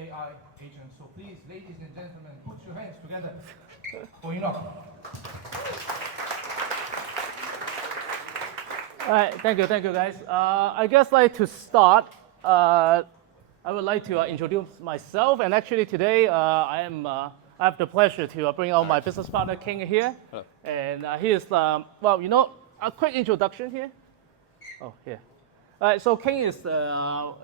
AI agents. So please, ladies and gentlemen, put your hands together for Enoch. All right, thank you, guys. I guess like to start, I would like to introduce myself. And actually today, I have the pleasure to bring out my business partner King here. Hello. And he is, well, a quick introduction here. Oh, here. All right, so King is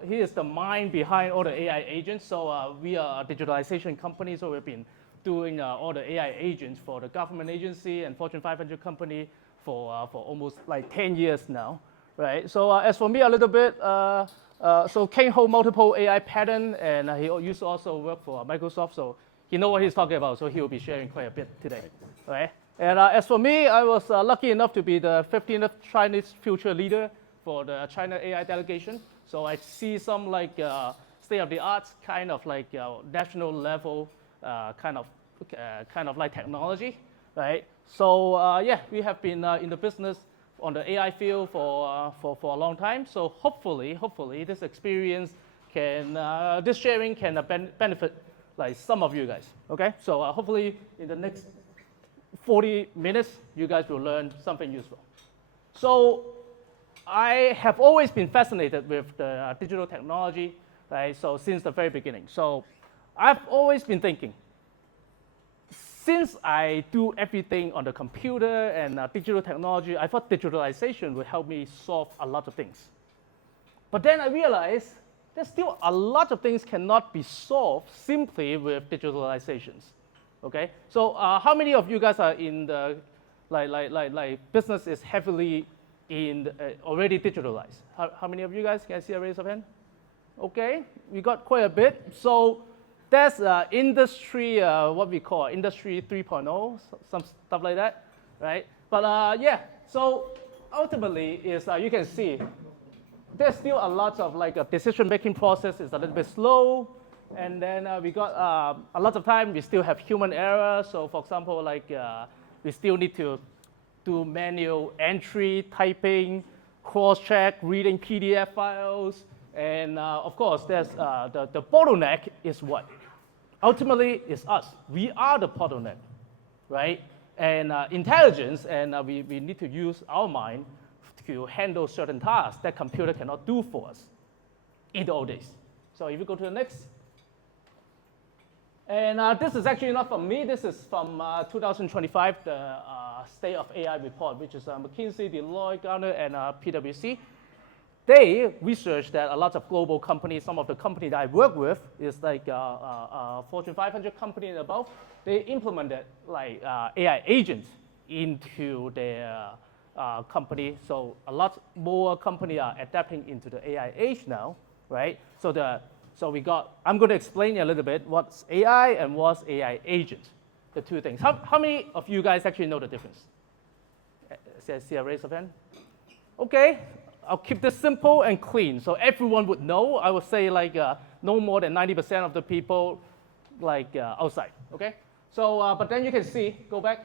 he is the mind behind all the AI agents. So we are a digitalization company. So we've been doing all the AI agents for the government agency and Fortune 500 company for almost like 10 years now, right? So as for me, a little bit, so King hold multiple AI patents, and he used to also work for Microsoft, so he knows what he's talking about, so he will be sharing quite a bit today, right? And as for me, I was lucky enough to be the 15th Chinese future leader for the China AI delegation. So I see some like state-of-the-art kind of like national level kind of like technology, right? So yeah, we have been in the business on the AI field for a long time. So hopefully this experience can, this sharing can benefit like some of you guys, okay? So hopefully in the next 40 minutes, you guys will learn something useful. So I have always been fascinated with the digital technology, right? So since the very beginning. So I've always been thinking, since I do everything on the computer and digital technology, I thought digitalization would help me solve a lot of things. But then I realized there's still a lot of things cannot be solved simply with digitalizations. Okay, so how many of you guys are in the like business is heavily in already digitalized? How many of you guys can I see a raise of hand? Okay, we got quite a bit. So that's industry, what we call industry 3.0, some stuff like that, right? But yeah, so ultimately is you can see there's still a lot of like a decision-making process is a little bit slow, and then we got a lot of time we still have human error. So for example, like we still need to do manual entry, typing, cross-check, reading PDF files. And of course, there's the bottleneck is what? Ultimately, it's us. We are the bottleneck, right? And intelligence, and we need to use our mind to handle certain tasks that computer cannot do for us in the old days. So if you go to the next. And this is actually not from me. This is from 2025, the State of AI report, which is McKinsey, Deloitte, Gartner, and PwC. They researched that a lot of global companies, some of the companies that I work with is like Fortune 500 company and above, they implemented like AI agents into their company. So a lot more companies are adapting into the AI age now, right? So we got, I'm going to explain a little bit what's AI and what's AI agent, the two things. How many of you guys actually know the difference? See a raise of hand? Okay. I'll keep this simple and clean, so everyone would know. I would say like no more than 90% of the people like outside, okay? So, but then you can see, go back,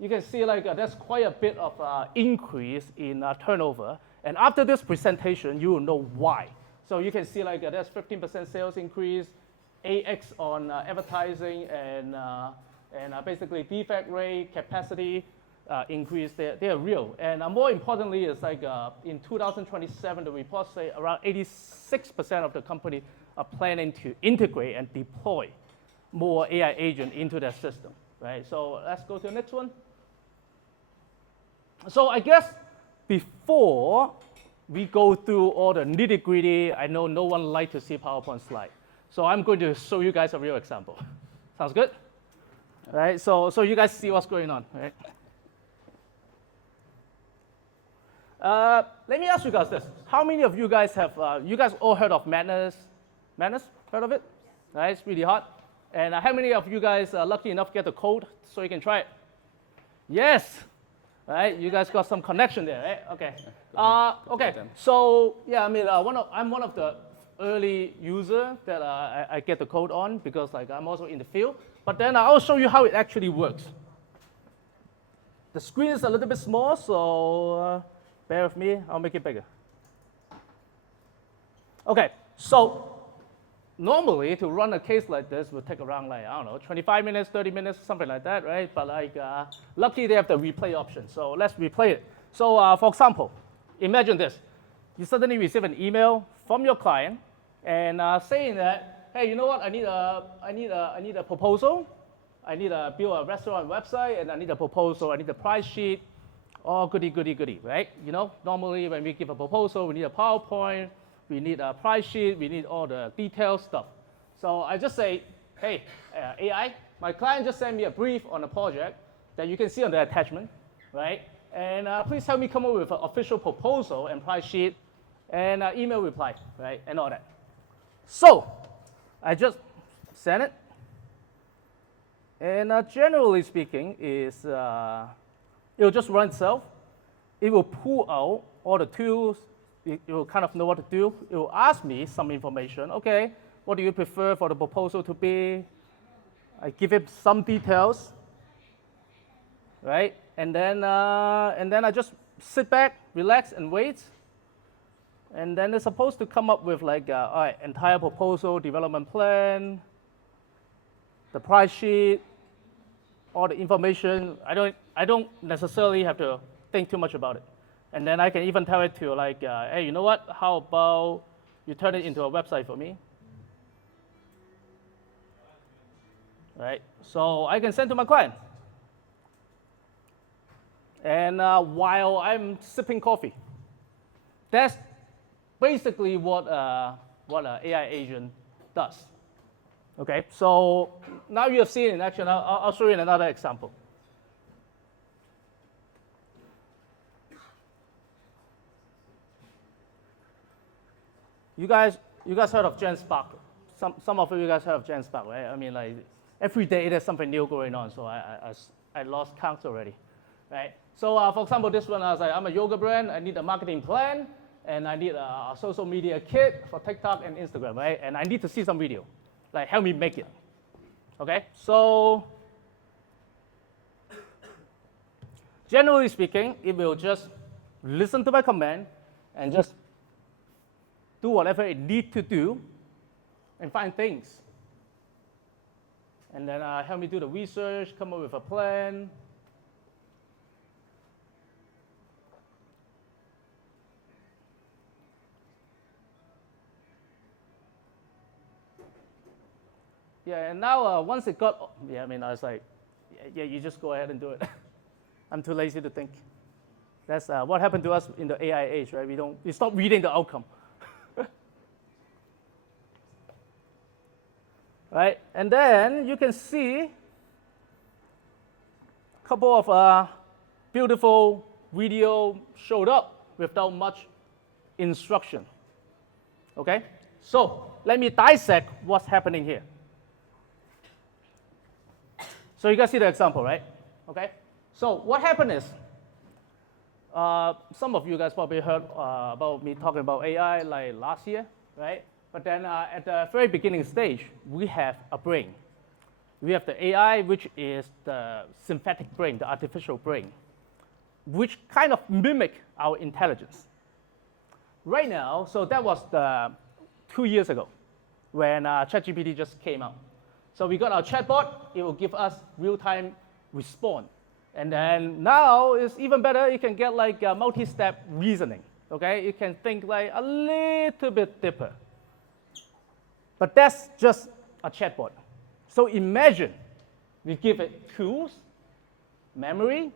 you can see like there's quite a bit of increase in turnover. And after this presentation, you will know why. So you can see like there's 15% sales increase, 8x on advertising, and basically defect rate, capacity, increase, they're real. And more importantly, is like in 2027, the reports say around 86% of the company are planning to integrate and deploy more AI agent into their system, right? So let's go to the next one. So I guess before we go through all the nitty-gritty, I know no one likes to see PowerPoint slide. So I'm going to show you guys a real example. Sounds good? All right, so you guys see what's going on, right? Let me ask you guys this. How many of you guys have, you guys all heard of Madness? Madness, heard of it? Right, it's really hot. And how many of you guys are lucky enough to get the code so you can try it? Yes, right, you guys got some connection there, right? Okay. Okay, so yeah, I mean, I'm one of the early user that I get the code on because like I'm also in the field. But then I'll show you how it actually works. The screen is a little bit small, so bear with me, I'll make it bigger. Okay, so normally to run a case like this would take around like, I don't know, 25 minutes, 30 minutes, something like that, right? But like, lucky they have the replay option. So let's replay it. So for example, imagine this. You suddenly receive an email from your client and saying that, hey, you know what? I need a proposal. I need to build a restaurant website, and I need a proposal. I need a price sheet. Oh, goody, goody, goody, right? You know, normally when we give a proposal, we need a PowerPoint, we need a price sheet, we need all the detailed stuff. So I just say, hey, AI, my client just sent me a brief on a project that you can see on the attachment, right? And please help me come up with an official proposal and price sheet and email reply, right? And all that. So I just send it. And generally speaking, it will just run itself. It will pull out all the tools. It will kind of know what to do. It will ask me some information. Okay, what do you prefer for the proposal to be? I give it some details, right? And then I just sit back, relax, and wait. And then it's supposed to come up with like all right, entire proposal, development plan, the price sheet, all the information. I don't necessarily have to think too much about it. And then I can even tell it to like, hey, you know what? How about you turn it into a website for me? Right? So I can send to my client. And while I'm sipping coffee, that's basically what an AI agent does. Okay, so now you have seen in action. I'll show you another example. You guys heard of GenSpark? Some of you guys heard of GenSpark, right? I mean, like every day there's something new going on, so I lost count already, right? So for example, this one I was like, I'm a yoga brand. I need a marketing plan, and I need a social media kit for TikTok and Instagram, right? And I need to see some video. Like, help me make it. Okay, so generally speaking, it will just listen to my command and just do whatever it needs to do and find things. And then help me do the research, come up with a plan. Yeah, and now once it got, I mean, I was like, yeah, you just go ahead and do it. I'm too lazy to think. That's what happened to us in the AI age, right? We stop reading the outcome. Right, and then you can see a couple of beautiful video showed up without much instruction. Okay, so let me dissect what's happening here. So you guys see the example, right? Okay. So what happened is, some of you guys probably heard about me talking about AI like last year, right? But then at the very beginning stage, we have a brain. We have the AI, which is the synthetic brain, the artificial brain, which kind of mimic our intelligence. Right now, so that was 2 years ago when ChatGPT just came out. So we got our chatbot. It will give us real-time response. And then now it's even better. You can get like multi-step reasoning. Okay, you can think like a little bit deeper. But that's just a chatbot. So imagine we give it tools, memory,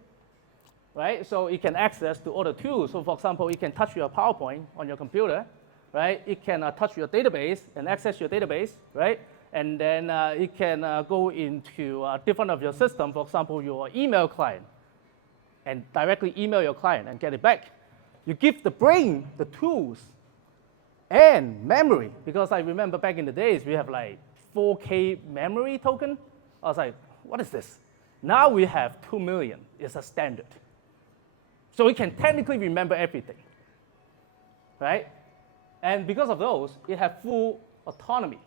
right? So it can access to all the tools. So for example, it can touch your PowerPoint on your computer, right? It can touch your database and access your database, right? And then it can go into different of your system, for example, your email client, and directly email your client and get it back. You give the brain the tools and memory, because I remember back in the days, we have like 4K memory token. I was like, what is this? Now we have 2 million. It's a standard. So it can technically remember everything, right? And because of those, it has full autonomy.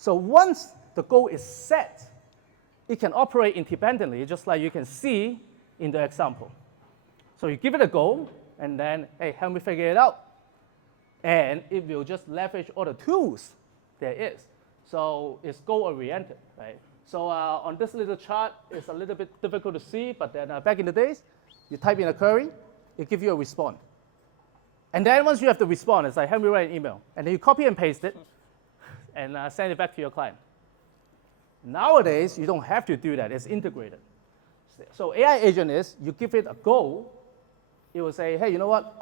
So once the goal is set, it can operate independently, just like you can see in the example. So you give it a goal, and then, hey, help me figure it out. And it will just leverage all the tools there is. So it's goal-oriented, right? So on this little chart, it's a little bit difficult to see, but then back in the days, you type in a query, it gives you a response. And then once you have the response, it's like, help me write an email. And then you copy and paste it and send it back to your client. Nowadays, you don't have to do that. It's integrated. So AI agent is, you give it a goal, it will say, hey, you know what?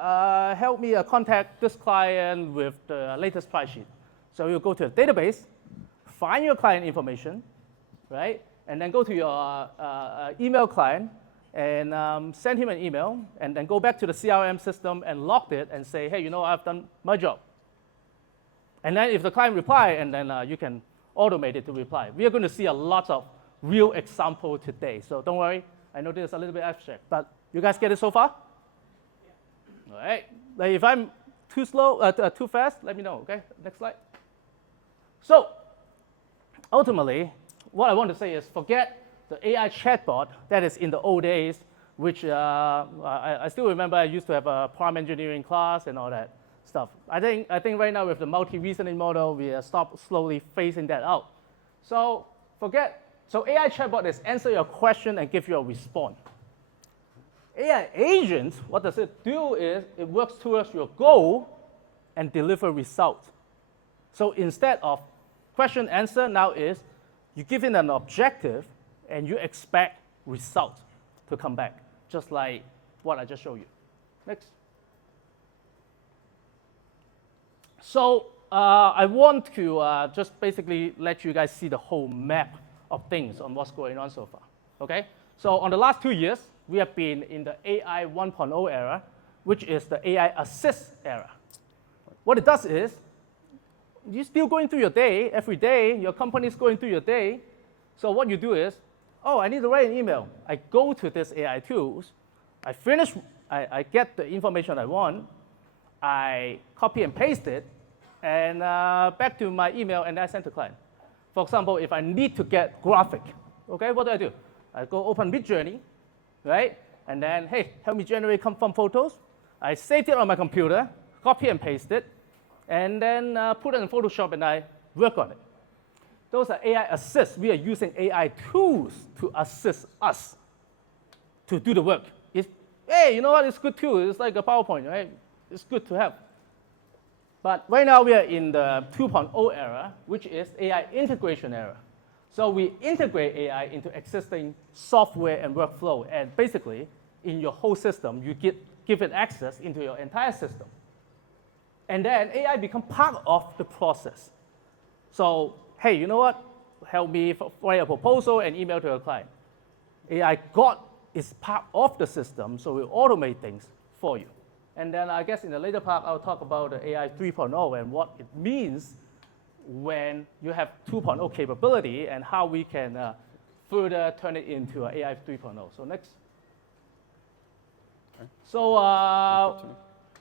Help me contact this client with the latest price sheet. So you'll go to a database, find your client information, right? And then go to your email client and send him an email, and then go back to the CRM system and log it and say, hey, you know, I've done my job. And then if the client reply, and then you can automate it to reply. We are going to see a lot of real example today. So don't worry. I know this is a little bit abstract, but you guys get it so far? Yeah. All right. Like if I'm too slow, too fast, let me know, okay? Next slide. So ultimately, what I want to say is forget the AI chatbot that is in the old days, which I still remember I used to have a prompt engineering class and all that stuff. I think right now with the multi-reasoning model, we stop slowly phasing that out. So forget. So AI chatbot is answer your question and give you a response. AI agent, what does it do is it works towards your goal and deliver results. So instead of question answer, now is you give it an objective and you expect results to come back, just like what I just showed you. Next. So I want to just basically let you guys see the whole map of things on what's going on so far, okay? So on the last 2 years, we have been in the AI 1.0 era, which is the AI assist era. What it does is, you're still going through your day, every day, your company's going through your day. So what you do is, oh, I need to write an email. I go to this AI tools, I get the information I want, I copy and paste it, and back to my email, and I send to client. For example, if I need to get graphic, okay, what do? I go open Midjourney, right? And then, hey, help me generate some photos. I saved it on my computer, copy and paste it, and then put it in Photoshop, and I work on it. Those are AI assists. We are using AI tools to assist us to do the work. Hey, you know what? It's good too. It's like a PowerPoint, right? It's good to have. But right now we are in the 2.0 era, which is AI integration era. So we integrate AI into existing software and workflow, and basically in your whole system, you give it access into your entire system. And then AI becomes part of the process. So, hey, you know what? Help me write a proposal and email to a client. AI is part of the system, so we automate things for you. And then I guess in the later part, I'll talk about the AI 3.0 and what it means when you have 2.0 capability and how we can further turn it into an AI 3.0. So next. Okay. So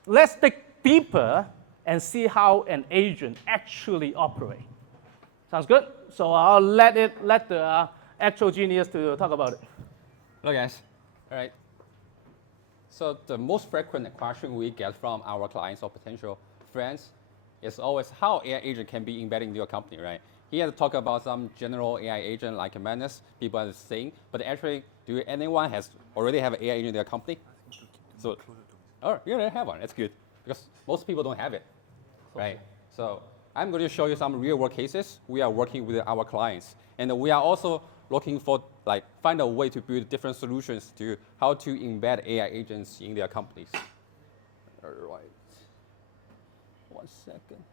let's dig deeper and see how an agent actually operates. Sounds good? So I'll let the actual genius to talk about it. Hello, guys. All right. So the most frequent question we get from our clients or potential friends is always how AI agent can be embedded in your company, right? He has talked about some general AI agent like Madness, people are saying, but actually, do anyone already have an AI agent in their company? So, oh, you already have one. That's good because most people don't have it, right? So I'm going to show you some real world cases. We are working with our clients, and we are also looking for find a way to build different solutions to how to embed AI agents in their companies. All right. 1 second.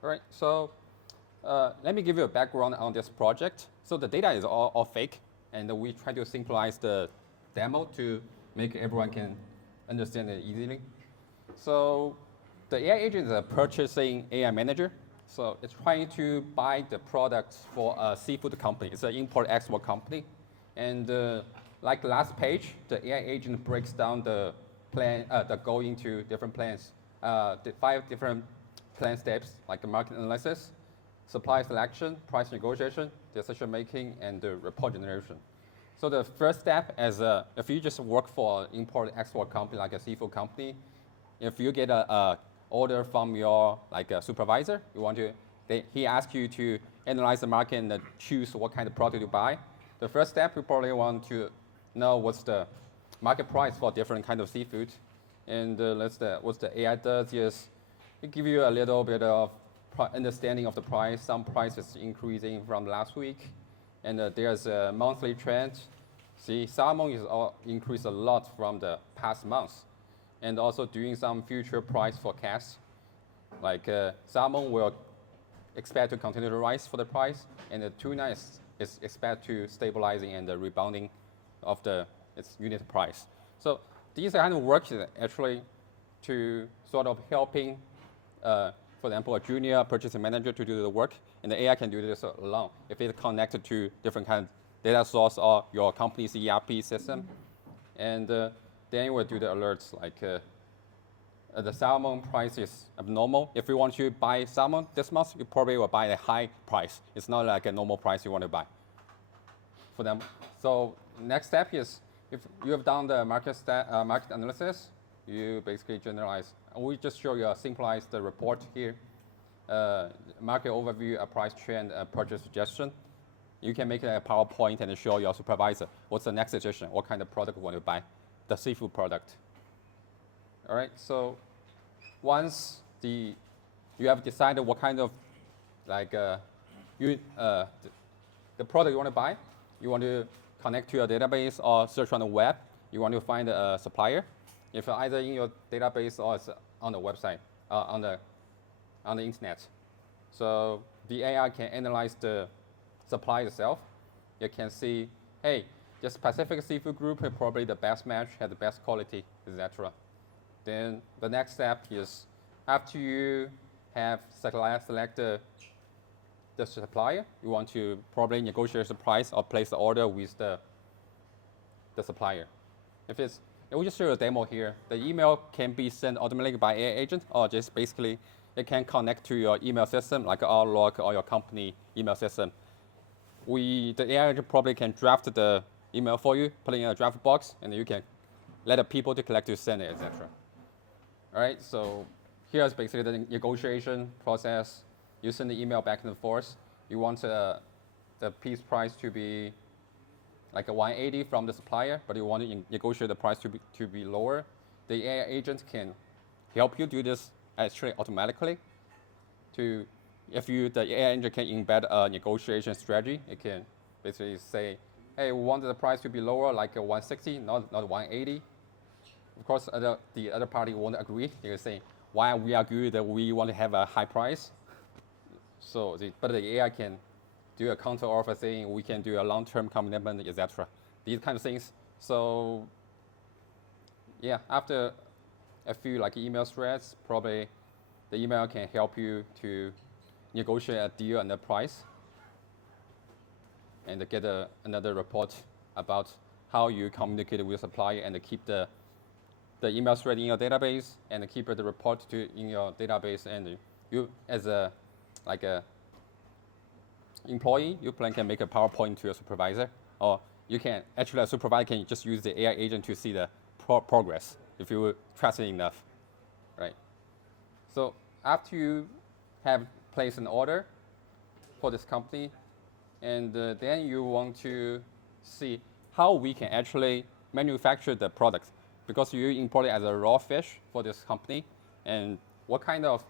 All right. So let me give you a background on this project. So the data is all fake, and we try to synchronize the demo to make everyone can understand it easily. So the AI agent is a purchasing AI manager. So it's trying to buy the products for a seafood company. It's an import-export company. And like last page, the AI agent breaks down the plan, go into different plans, the 5 different plan steps, like the market analysis, supply selection, price negotiation, decision making, and the report generation. So the first step is if you just work for an import-export company like a seafood company, If you get a order from your supervisor, he asks you to analyze the market and choose what kind of product to buy. The first step, you probably want to know what's the market price for different kind of seafood. And what the AI does is it gives you a little bit of understanding of the price. Some prices increasing from last week, and there's a monthly trend. See, salmon is increased a lot from the past months, and also doing some future price forecasts. Like salmon will expect to continue to rise for the price, and the tuna is expect to stabilizing and the rebounding of its unit price. So these kind of work is actually to sort of helping, for example, a junior purchasing manager to do the work, and the AI can do this alone if it's connected to different kind of data source or your company's ERP system. And then you will do the alerts like the salmon price is abnormal. If you want to buy salmon this month, you probably will buy a high price. It's not like a normal price you want to buy for them. So next step is if you have done the market analysis, you basically generalize. We just show you a simplified report here. Market overview, a price trend, a purchase suggestion. You can make a PowerPoint and show your supervisor what's the next suggestion, what kind of product you want to buy, the seafood product. All right, so once you have decided what kind of the product you want to buy, you want to connect to your database or search on the web, you want to find a supplier. If either in your database or it's on the website, on the internet. So the AI can analyze the supply itself. You can see, hey, this Pacific seafood group is probably the best match, has the best quality, etc. Then the next step is after you have select the supplier, you want to probably negotiate the price or place the order with the supplier. We just show you a demo here. The email can be sent automatically by AI agent, or just basically it can connect to your email system, like Outlook or your company email system. The AI agent probably can draft the email for you, put it in a draft box, and you can let the people to collect to send it, etc. All right, so here's basically the negotiation process. You send the email back and forth. You want the piece price to be like a 180 from the supplier, but you want to negotiate the price to be lower. The AI agent can help you do this actually automatically. If the AI agent can embed a negotiation strategy, it can basically say, hey, we want the price to be lower, like a 160, not 180. Of course, the other party won't agree. They will say, why we agree that we want to have a high price? But the AI can do a counter offer saying we can do a long-term commitment, etc. These kind of things. So yeah, after a few email threads, probably the email can help you to negotiate a deal and the price, and get another report about how you communicate with the supplier and keep the email thread in your database and keep the report in your database. And you, as a employee, you can make a PowerPoint to your supervisor, or you can actually a supervisor can just use the AI agent to see the progress if you trust it enough, right? So after you have placed an order for this company, and then you want to see how we can actually manufacture the product, because you import it as a raw fish for this company, and what kind of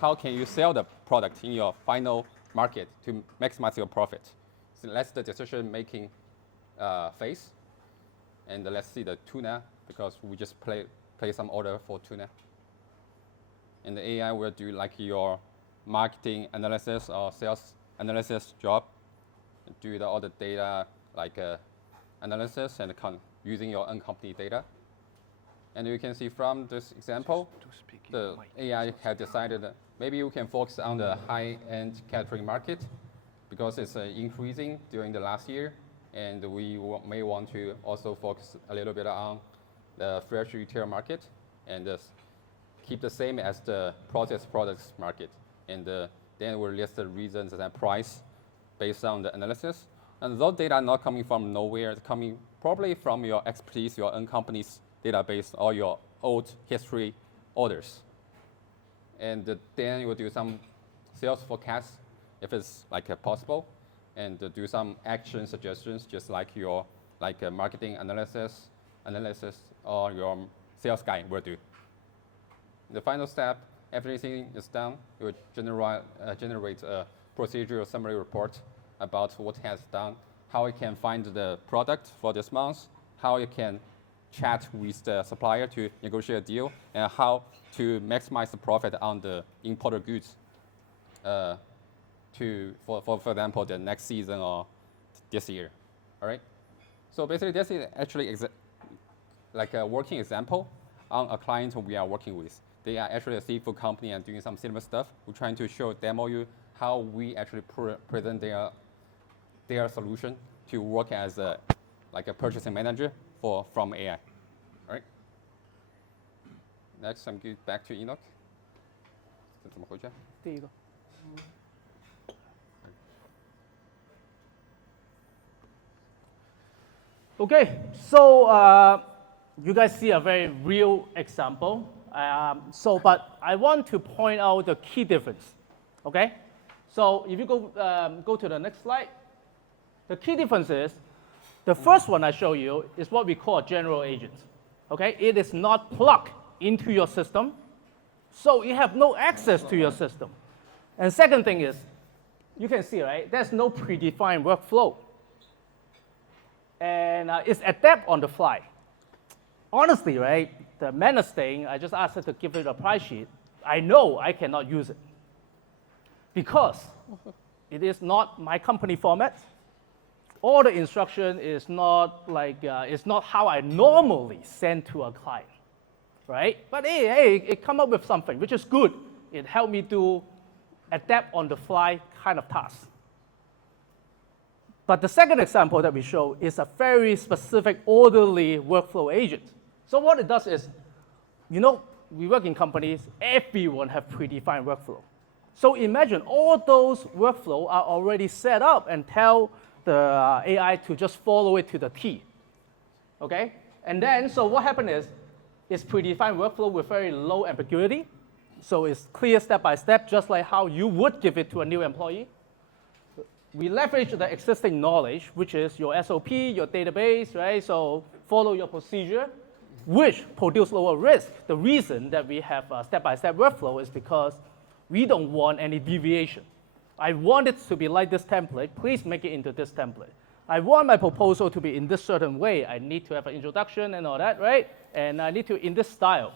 how can you sell the product in your final market to maximize your profit? So that's the decision-making phase. And let's see the tuna, because we just play some order for tuna. And the AI will do your marketing analysis or sales analysis job, do all the data analysis and using your own company data. And you can see from this example, the AI has decided that maybe you can focus on the high-end catering market because it's increasing during the last year, and we may want to also focus a little bit on the fresh retail market and keep the same as the processed products market. And then we'll list the reasons and price based on the analysis. And those data are not coming from nowhere. It's coming probably from your expertise, your own company's database, or your old history orders. And then you will do some sales forecasts if it's possible, and do some action suggestions, just like your marketing analysis, or your sales guy will do. The final step, everything is done, you will generate a procedural summary report about what has done, how you can find the product for this month, how you can chat with the supplier to negotiate a deal, and how to maximize the profit on the imported goods for example, the next season or this year, all right? So basically, this is actually like a working example on a client we are working with. They are actually a seafood company and doing some similar stuff. We're trying to demo you how we actually present their solution to work as a purchasing manager from AI. All right. Next, I'm going back to Enoch. 这怎么回去啊？第一个。Okay, so you guys see a very real example. But I want to point out the key difference. Okay, so if you go to the next slide, the key difference is the first one I show you is what we call a general agent. Okay, it is not plugged into your system, so you have no access to your system. And second thing is, you can see, right, there's no predefined workflow. And it's adapt on the fly. Honestly, right, the menace thing, I just asked her to give it a price sheet. I know I cannot use it because it is not my company format. All the instruction is not it's not how I normally send to a client, right? But hey, it come up with something, which is good. It helped me do adapt on the fly kind of task. But the second example that we show is a very specific orderly workflow agent. So what it does is, we work in companies, everyone have predefined workflow. So imagine all those workflow are already set up and tell the AI to just follow it to the T, okay? And then, so what happened is, it's predefined workflow with very low ambiguity. So it's clear step by step, just like how you would give it to a new employee. We leverage the existing knowledge, which is your SOP, your database, right? So follow your procedure, which produce lower risk. The reason that we have a step-by-step workflow is because we don't want any deviation. I want it to be like this template. Please make it into this template. I want my proposal to be in this certain way. I need to have an introduction and all that, right? And I need to in this style.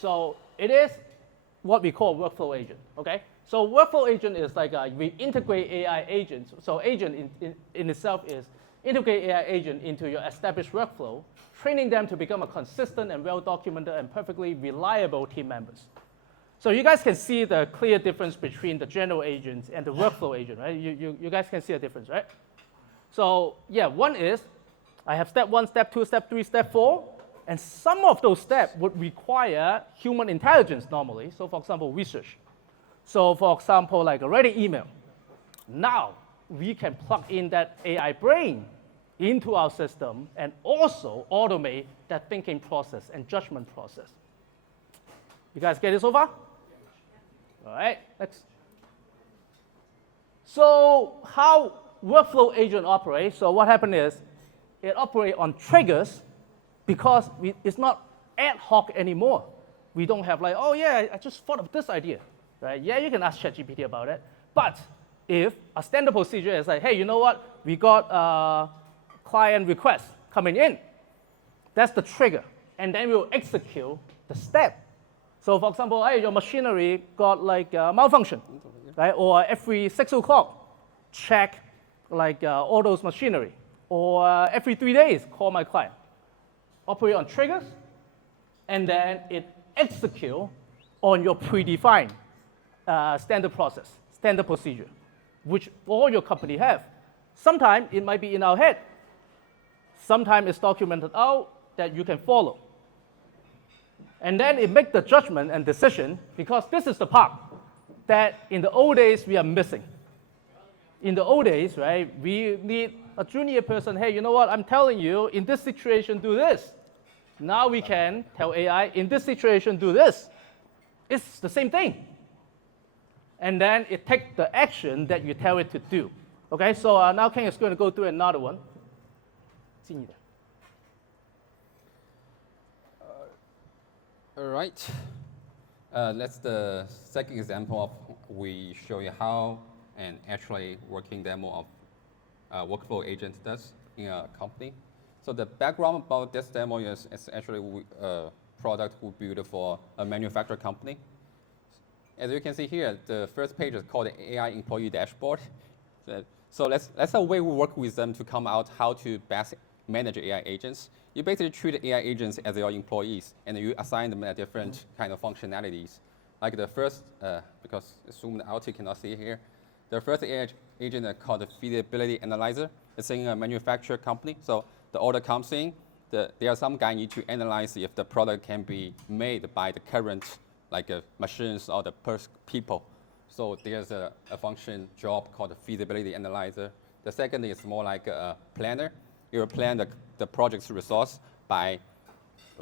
So it is what we call workflow agent, okay? So workflow agent is like we integrate AI agents. So agent in itself is integrate AI agent into your established workflow, training them to become a consistent and well-documented and perfectly reliable team members. So you guys can see the clear difference between the general agents and the workflow agent, right? You guys can see a difference, right? So yeah, one is I have step 1, step 2, step 3, step 4, and some of those steps would require human intelligence normally. So for example, research. So for example, like writing email. Now we can plug in that AI brain into our system and also automate that thinking process and judgment process. You guys get it so far? All right, next. So how workflow agent operates, so what happened is it operates on triggers because it's not ad hoc anymore. We don't have like, oh yeah, I just thought of this idea. Right? Yeah, you can ask ChatGPT about it. But if a standard procedure is like, hey, you know what? We got a client request coming in. That's the trigger. And then we'll execute the step. So for example, hey, your machinery got like a malfunction, right? Or every 6 o'clock, check like all those machinery. Or every 3 days, call my client. Operate on triggers, and then it execute on your predefined standard process, standard procedure, which all your company have. Sometimes it might be in our head. Sometimes it's documented out that you can follow. And then it makes the judgment and decision, because this is the part that in the old days we are missing. In the old days, right, we need a junior person, hey, you know what, I'm telling you, in this situation, do this. Now we can tell AI, in this situation, do this. It's the same thing. And then it takes the action that you tell it to do. Okay, so now Ken is going to go through another one. All right. That's the second example of we show you how an actually working demo of workflow agent does in a company. So the background about this demo is actually a product we built for a manufacturing company. As you can see here, the first page is called the AI Employee Dashboard. So that's a way we work with them to come out how to best manage AI agents. You basically treat AI agents as your employees, and you assign them a different kind of functionalities. Like the first, because zoomed out, you cannot see here. The first AI agent is called the feasibility analyzer. It's in a manufacturer company. So the order comes in. There are some guy need to analyze if the product can be made by the current machines or the people. So there's a function job called the feasibility analyzer. The second is more like a planner. You plan the project's resource by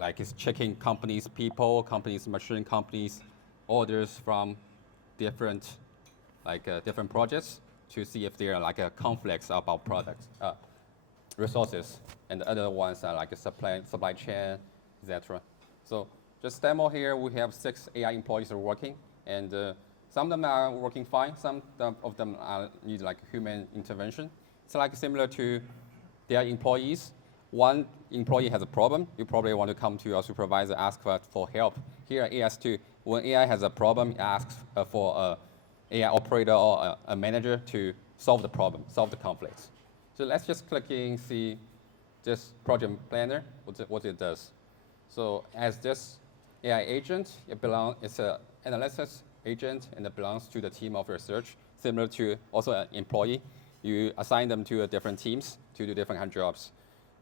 it's checking companies' people, companies' machine, companies' orders from different different projects to see if there are conflicts about products, resources, and the other ones are like a supply chain, etc. So just demo here, we have 6 AI employees are working, and some of them are working fine. Some of them need human intervention. It's similar to their employees. One employee has a problem. You probably want to come to your supervisor, ask for help. Here at AS2, when AI has a problem, it asks for an AI operator or a manager to solve the problem, solve the conflicts. So let's just click in, see this project planner, what it does. So as this AI agent, it's an analysis agent, and it belongs to the team of research, similar to also an employee. You assign them to different teams to do different kind of jobs.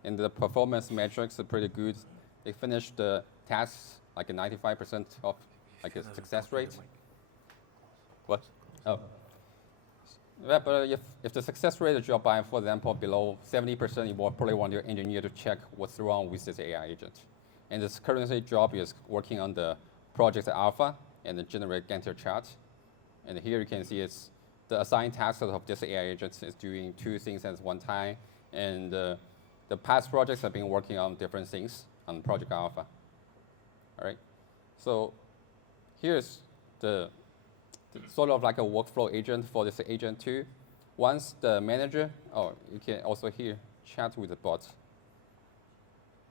And the performance metrics are pretty good. They finished the tasks a 95% of a success rate. What? Oh. Yeah, but if the success rate of job by, for example, below 70%, you will probably want your engineer to check what's wrong with this AI agent. And this current job is working on the project alpha and generate Gantt chart. And here you can see it's the assigned tasks of this AI agent is doing 2 things at one time. And the past projects have been working on different things on Project Alpha. All right. So here's the sort of like a workflow agent for this agent 2. Once the manager, you can also here chat with the bot.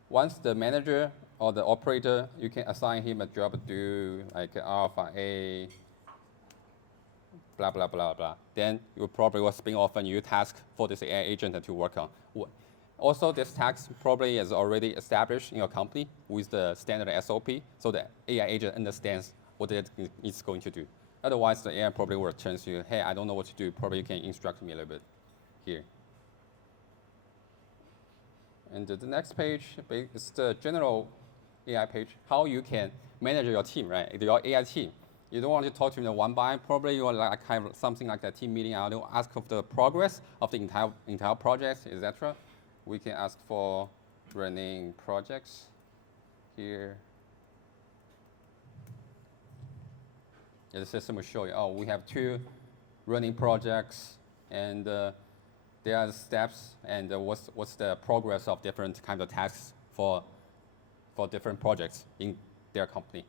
Once the manager or the operator, you can assign him a job to do Alpha A, blah, blah, blah, blah. Then you probably will spin off a new task for this AI agent to work on. Also, this task probably is already established in your company with the standard SOP, so the AI agent understands what it is going to do. Otherwise, the AI probably will return to you, hey, I don't know what to do. Probably you can instruct me a little bit here. And the next page is the general AI page, how you can manage your team, right? Your AI team. You don't want to talk to them one by one. Probably you want to have something like a team meeting. I don't ask of the progress of the entire project, etc. We can ask for running projects here. Yeah, the system will show you, we have 2 running projects, and there are steps, and what's the progress of different kinds of tasks for different projects in their company.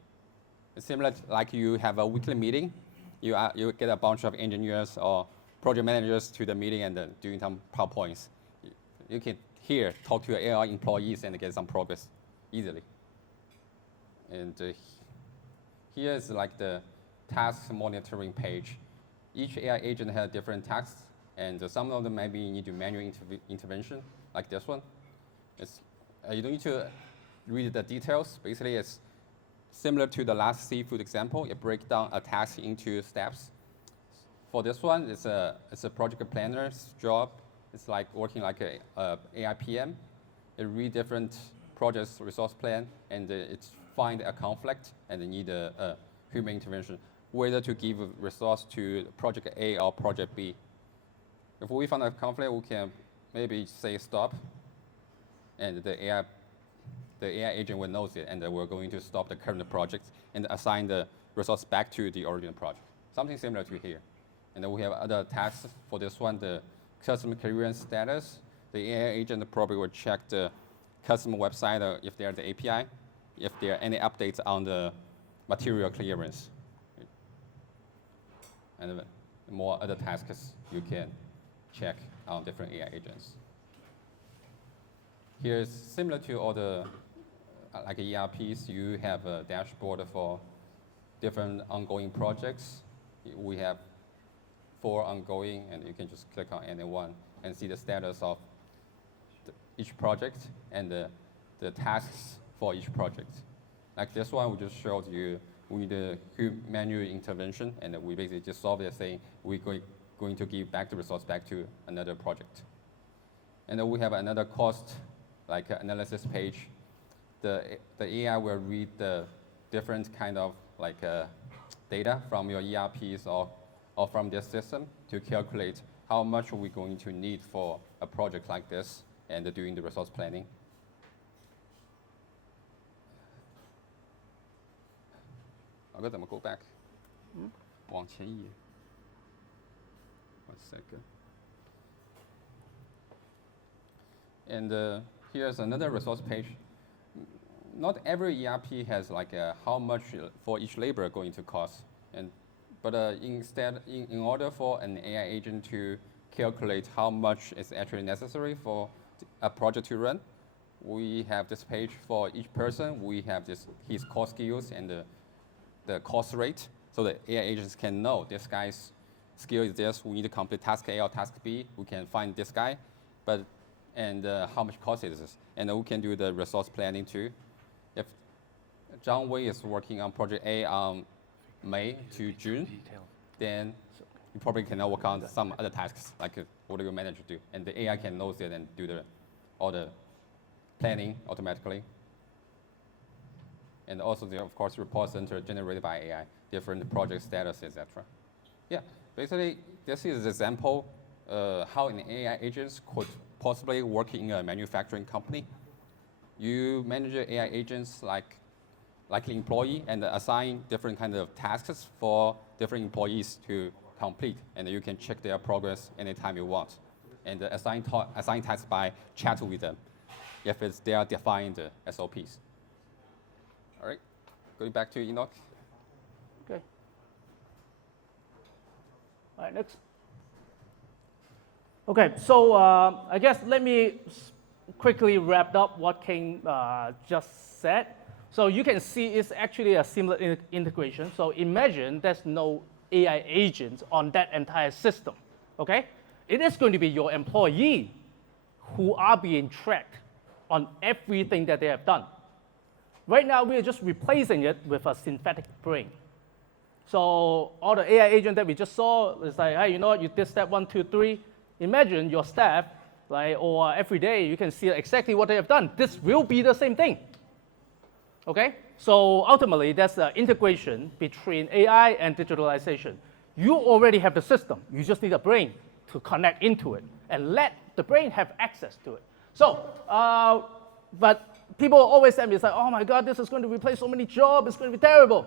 It's similar like you have a weekly meeting. You get a bunch of engineers or project managers to the meeting and doing some PowerPoints. You can here talk to your AI employees and get some progress easily. And here is the task monitoring page. Each AI agent has different tasks, and some of them maybe need to manual intervention, like this one. You don't need to read the details. Basically, it's similar to the last seafood example. It breaks down a task into steps. For this one, it's a project planner's job. It's like working like a AI PM. It read different projects resource plan, and it find a conflict and they need a human intervention, whether to give a resource to project A or project B. If we find a conflict, we can maybe say stop, and the AI the AI agent will know it, and we're going to stop the current project and assign the resource back to the original project. Something similar to here. And then we have other tasks for this one, the customer clearance status. The AI agent probably will check the customer website if there's the API, if there are any updates on the material clearance. And more other tasks you can check on different AI agents. Here's similar to all the like ERPs, you have a dashboard for different ongoing projects. We have 4 ongoing, and you can just click on any one and see the status of each project and the tasks for each project. Like this one, we just showed you we need a manual intervention, and we basically just solve it saying we're going to give back the resource back to another project. And then we have another cost like analysis page. The AI will read the different kind of like data from your ERPs or from this system to calculate how much we're going to need for a project like this and doing the resource planning. I'm going to go back. 往前移. 1 second. And here's another resource page. Not every ERP has like how much for each labor going to cost. But instead, in order for an AI agent to calculate how much is actually necessary for a project to run, we have this page for each person. We have his core skills and the cost rate, so the AI agents can know this guy's skill is this. We need to complete task A or task B. We can find this guy, and how much cost is this? And we can do the resource planning too. If Zhang Wei is working on project A on May to June, then you probably cannot work on some other tasks, like what do your manager do? And the AI can know it and do all the planning automatically. And also, of course, report center generated by AI, different project status, etc. Yeah, basically, this is an example how an AI agent could possibly work in a manufacturing company. You manage AI agents like an employee and assign different kinds of tasks for different employees to complete, and you can check their progress anytime you want, and assign tasks by chat with them if they are defined SOPs. All right, going back to Enoch. Okay. All right, next. Okay, so I guess let me quickly wrap up what King just said. So you can see it's actually a similar integration. So imagine there's no AI agent on that entire system, okay? It is going to be your employee who are being tracked on everything that they have done. Right now, we are just replacing it with a synthetic brain. So all the AI agent that we just saw is like, hey, you know what, you did step 1, 2, 3. Imagine your staff, like, or every day you can see exactly what they have done. This will be the same thing. Okay? So ultimately, that's the integration between AI and digitalization. You already have the system. You just need a brain to connect into it and let the brain have access to it. So, but people always say, it's like, oh my God, this is going to replace so many jobs. It's going to be terrible.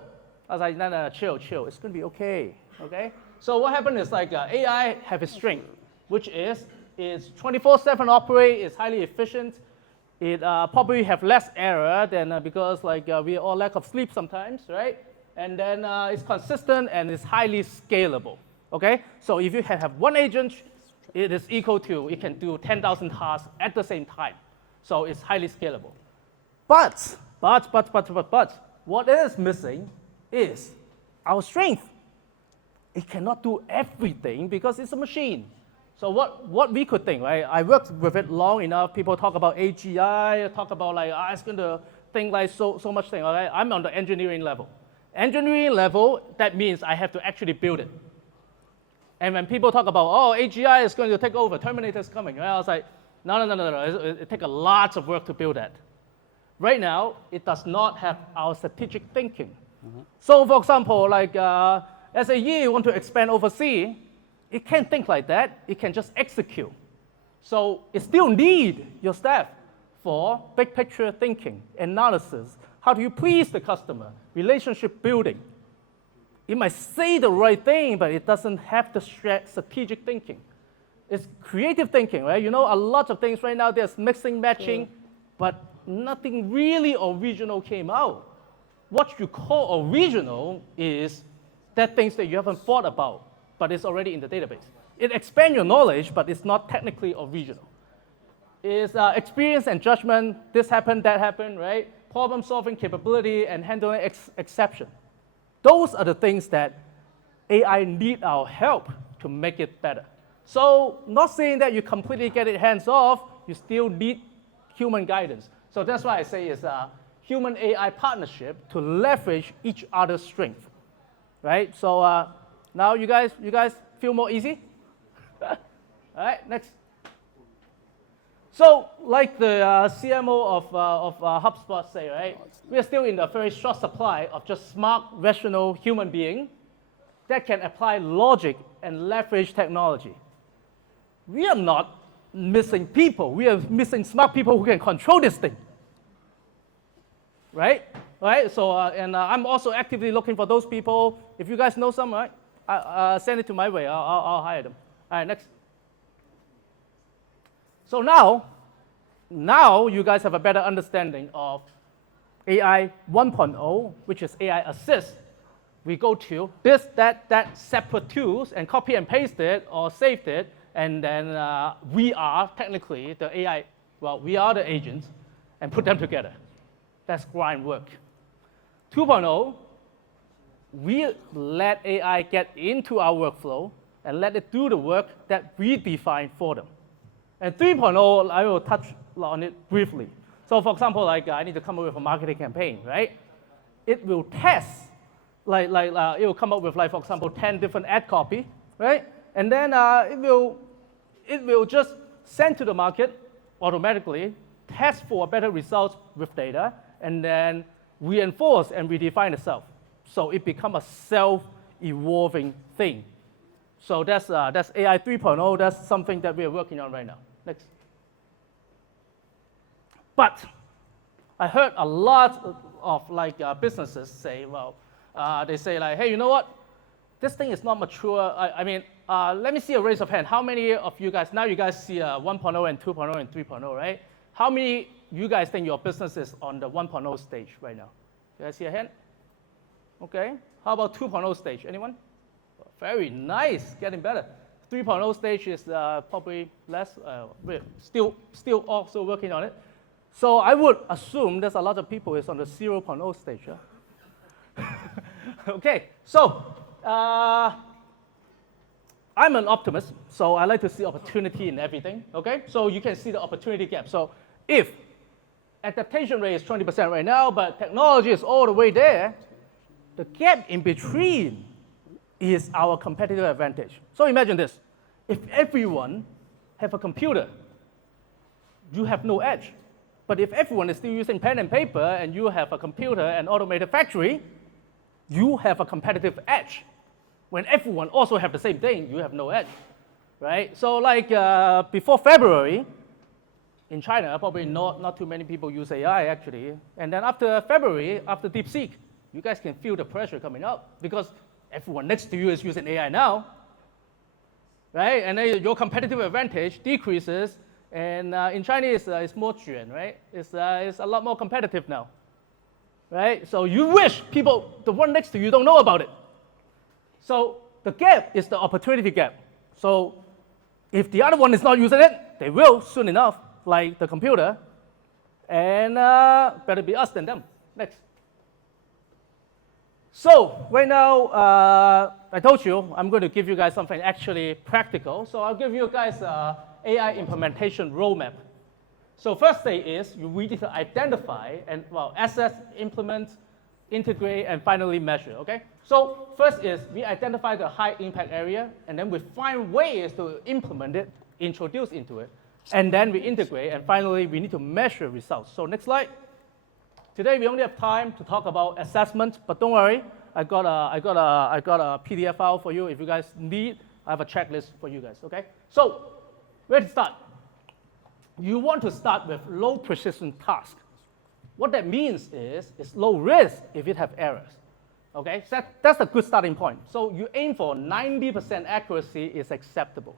I was like, no, chill. It's going to be okay. Okay? So what happened is like AI have a strength, which is 24/7 operate, is highly efficient. It probably have less error than because like we all lack of sleep sometimes, right? And then it's consistent and it's highly scalable. Okay? So if you have one agent, it is equal to, it can do 10,000 tasks at the same time. So it's highly scalable. But what is missing is our strength. It cannot do everything because it's a machine. So what we could think, right? I worked with it long enough. People talk about AGI, talk about like, it's going to think like so much thing. Okay? I'm on the engineering level. Engineering level, that means I have to actually build it. And when people talk about, AGI is going to take over, Terminator is coming, right? I was like, no. It takes a lot of work to build that. Right now, it does not have our strategic thinking. Mm-hmm. So for example, like as a year you want to expand overseas, it can't think like that. It can just execute. So it still need your staff for big picture thinking, analysis. How do you please the customer? Relationship building. It might say the right thing, but it doesn't have the strategic thinking. It's creative thinking, right? You know, a lot of things right now, there's mixing, matching, but nothing really original came out. What you call original is that things that you haven't thought about, but it's already in the database. It expands your knowledge, but it's not technically original. It's experience and judgment, this happened, that happened, right? Problem-solving capability and handling exception. Those are the things that AI need our help to make it better. So not saying that you completely get it hands-off, you still need human guidance. So that's why I say it's a human-AI partnership to leverage each other's strength, right? So now you guys feel more easy? All right, next. So like the CMO of HubSpot say, right? We are still in a very short supply of just smart, rational human being that can apply logic and leverage technology. We are not missing people. We are missing smart people who can control this thing, right? Right. So I'm also actively looking for those people. If you guys know some, right, send it to my way. I'll hire them. All right, next. So now you guys have a better understanding of AI 1.0, which is AI assist. We go to this, that separate tools and copy and paste it or saved it, and then we are technically the AI, well, we are the agents, and put them together. That's grind work. 2.0, we let AI get into our workflow and let it do the work that we define for them. And 3.0, I will touch on it briefly. So for example, like I need to come up with a marketing campaign, right? It will test, it will come up with, like, for example, 10 different ad copy, right? And then it will just send to the market automatically, test for better results with data, and then reinforce and redefine itself. So it becomes a self-evolving thing. So that's AI 3.0. That's something that we are working on right now. Next. But I heard a lot of businesses say, well, they say like, hey, you know what? This thing is not mature. Let me see a raise of hand. How many of you guys, now you guys see 1.0 and 2.0 and 3.0, right? How many you guys think your business is on the 1.0 stage right now? You guys see a hand? Okay. How about 2.0 stage? Anyone? Very nice, getting better. 3.0 stage is probably less. We're still also working on it. So I would assume there's a lot of people is on the 0.0 stage. Huh? Okay, so I'm an optimist, so I like to see opportunity in everything. Okay, so you can see the opportunity gap. So if adaptation rate is 20% right now, but technology is all the way there, the gap in between is our competitive advantage. So imagine this. If everyone have a computer, you have no edge. But if everyone is still using pen and paper and you have a computer and automated factory, you have a competitive edge. When everyone also have the same thing, you have no edge, right? So like before February, in China, probably not too many people use AI actually. And then after February, after DeepSeek, you guys can feel the pressure coming up because everyone next to you is using AI now, right? And then your competitive advantage decreases. And in Chinese, it's more 卷, right? It's a lot more competitive now, right? So you wish people, the one next to you, don't know about it. So the gap is the opportunity gap. So if the other one is not using it, they will soon enough, like the computer. And better be us than them. Next. So right now, I told you, I'm going to give you guys something actually practical. So I'll give you guys AI implementation roadmap. So first thing is we need to identify and, well, assess, implement, integrate, and finally measure, okay? So first is we identify the high impact area, and then we find ways to implement it, introduce into it, and then we integrate, and finally we need to measure results. So next slide. Today we only have time to talk about assessment, but don't worry, I got a PDF file for you. If you guys need, I have a checklist for you guys, okay? So where to start? you want to start with low precision tasks. What that means is it's low risk if it have errors. Okay, so that's a good starting point. So you aim for 90% accuracy is acceptable.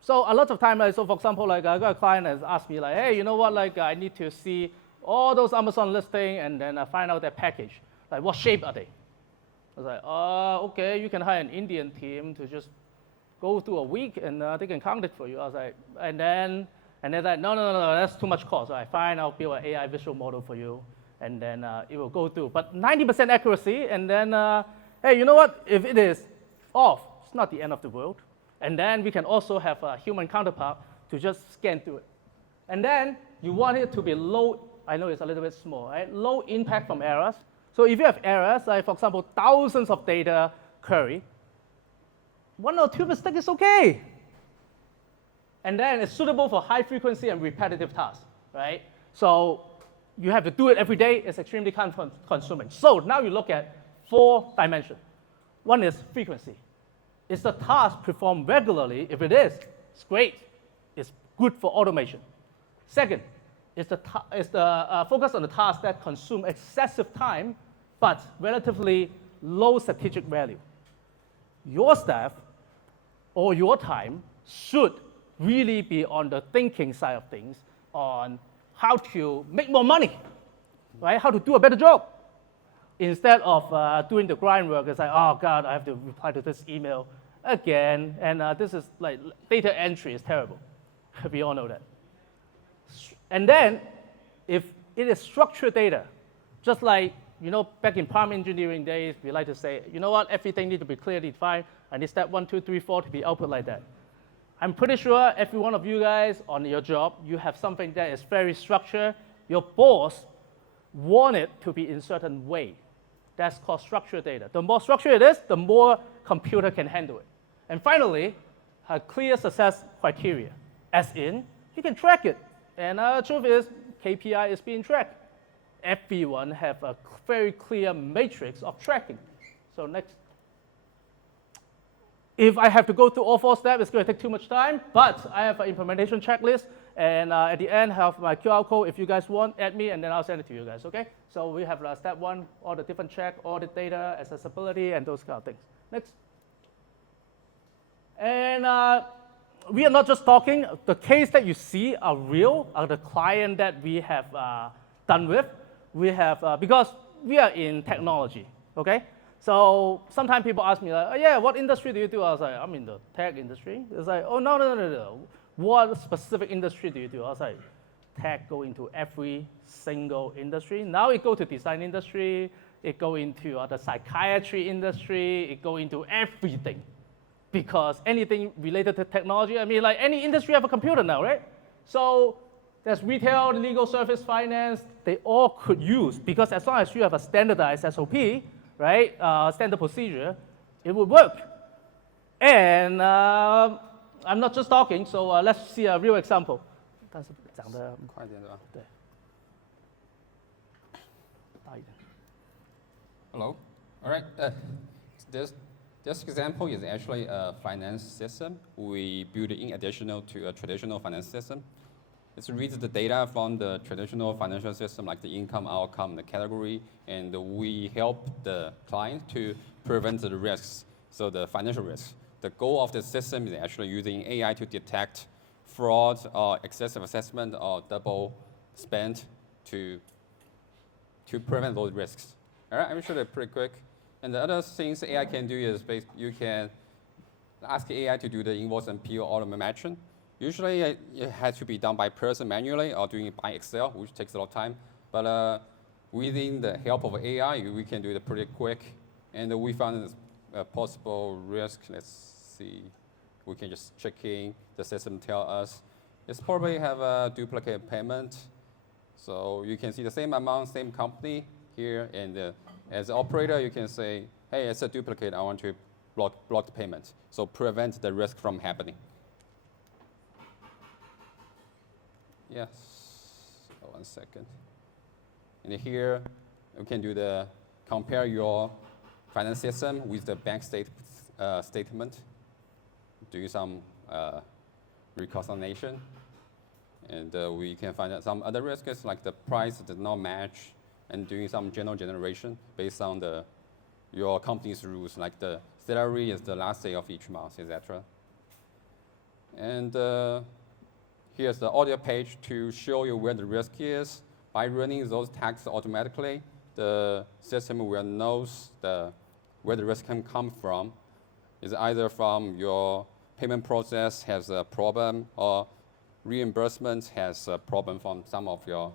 So a lot of time, so for example, like I got a client has asked me like, hey, you know what, like I need to see all those Amazon listings and then I find out their package. Like what shape are they? I was like, okay, you can hire an Indian team to just go through a week and they can count it for you. I was like, and then they're like, no, that's too much cost. So I fine, I'll build an AI visual model for you, and then it will go through. But 90% accuracy, and then, hey, you know what? If it is off, it's not the end of the world. And then we can also have a human counterpart to just scan through it. And then you want it to be low, I know it's a little bit small, right? Low impact from errors. So if you have errors, like for example, thousands of data query, 1 or 2 mistakes is okay. And then it's suitable for high frequency and repetitive tasks, right? So you have to do it every day. It's extremely consuming. So now you look at 4 dimensions. One is frequency. Is the task performed regularly? If it is, it's great. It's good for automation. Second, is the focus on the tasks that consume excessive time, but relatively low strategic value. Your staff or your time should really be on the thinking side of things, on how to make more money, right? How to do a better job. Instead of doing the grind work, it's like, oh God, I have to reply to this email again, and this is like, data entry is terrible. We all know that. And then, if it is structured data, just like, you know, back in prompt engineering days, we like to say, you know what, everything needs to be clearly defined. I need step 1, 2, 3, 4 to be output like that. I'm pretty sure every one of you guys on your job, you have something that is very structured. Your boss want it to be in a certain way. That's called structured data. The more structured it is, the more computer can handle it. And finally, a clear success criteria, as in, you can track it. And the truth is, KPI is being tracked. Everyone have a very clear matrix of tracking. So next. If I have to go through all 4 steps, it's going to take too much time, but I have an implementation checklist, and at the end, I have my QR code. If you guys want, add me, and then I'll send it to you guys, okay? So we have step 1, all the different check, all the data, accessibility, and those kind of things. Next. And we are not just talking. The case that you see are real, are the client that we have done with. We have, because we are in technology, okay? So sometimes people ask me, like, oh, yeah, what industry do you do? I was like, I'm in the tech industry. It's like, oh, no. What specific industry do you do? I was like, tech go into every single industry. Now it go to design industry. It go into the psychiatry industry. It go into everything. Because anything related to technology, I mean, like any industry have a computer now, right? So there's retail, legal service, finance. They all could use, because as long as you have a standardized SOP, right, standard procedure, it would work. And I'm not just talking, so let's see a real example. 但是讲得快点对吧？对，大一点。Hello. All right. This example is actually a finance system we built in additional to a traditional finance system. It reads the data from the traditional financial system, like the income, outcome, the category, and we help the client to prevent the risks, so the financial risks. The goal of the system is actually using AI to detect fraud or excessive assessment or double spend to prevent those risks. All right, I'm sure they're pretty quick. And the other things AI can do is you can ask AI to do the invoice and PO auto matching. Usually it has to be done by person manually or doing it by Excel, which takes a lot of time. But within the help of AI, we can do it pretty quick. And we found a possible risk. Let's see. We can just check in. The system tell us. It's probably have a duplicate payment. So you can see the same amount, same company here. And as an operator, you can say, hey, it's a duplicate. I want to block the payment. So prevent the risk from happening. Yes, 1 second. And here, you can do the compare your finance system with the bank statement, do some reconciliation. And we can find out some other risks like the price does not match and doing some general generation based on your company's rules, like the salary is the last day of each month, etc. And here's the audio page to show you where the risk is. By running those tags automatically, the system will know where the risk can come from. It's either from your payment process has a problem or reimbursement has a problem from some of your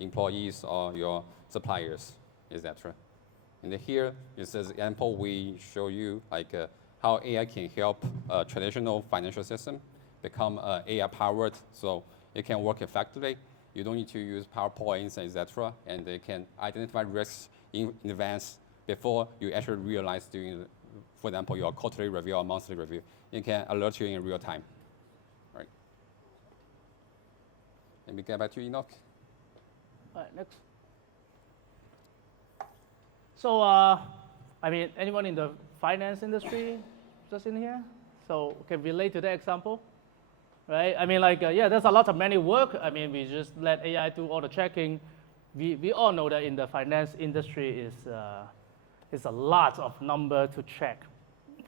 employees or your suppliers, etc. And here is an example we show you how AI can help a traditional financial system become AI-powered, so it can work effectively. You don't need to use PowerPoints, etc., and they can identify risks in advance before you actually realize doing, for example, your quarterly review or monthly review. It can alert you in real time. Right. Let me get back to Enoch. All right, next. So, I mean, anyone in the finance industry just in here? So, can relate to that example? Right? I mean, yeah, there's a lot of manual work. I mean, we just let AI do all the checking. We all know that in the finance industry is a lot of number to check.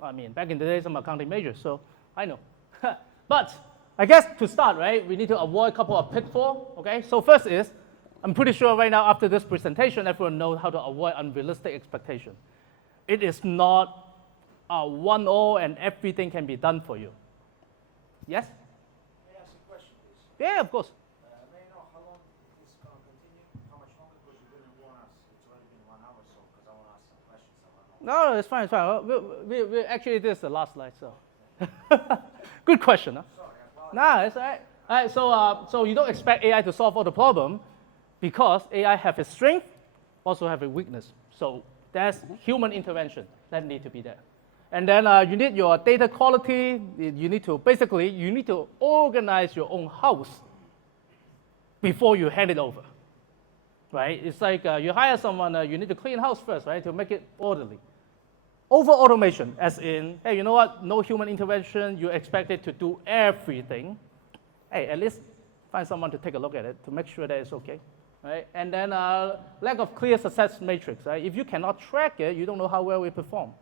I mean, back in the days, I'm an accounting major, so I know. But I guess to start, right, we need to avoid a couple of pitfalls, okay? So first is, I'm pretty sure right now after this presentation, everyone knows how to avoid unrealistic expectation. It is not a one-all and everything can be done for you. Yes? May I ask a question, please? Yeah, of course. May I know how long this is going to continue? How much longer? Because you didn't warn us. It's already been 1 hour, so because I want to ask some questions. No, it's fine, it's fine. We actually, this is the last slide, so. Good question, huh? Sorry, I apologize. Nah, it's all right. All right, so you don't expect AI to solve all the problem because AI have its strength, also have a weakness. So there's human intervention that need to be there. And then you need your data quality. You need to organize your own house before you hand it over, right? It's like you hire someone, you need to clean house first, right, to make it orderly. Over automation, as in, hey, you know what? No human intervention. You expect it to do everything. Hey, at least find someone to take a look at it to make sure that it's okay, right? And then lack of clear success matrix, right? If you cannot track it, you don't know how well it performs.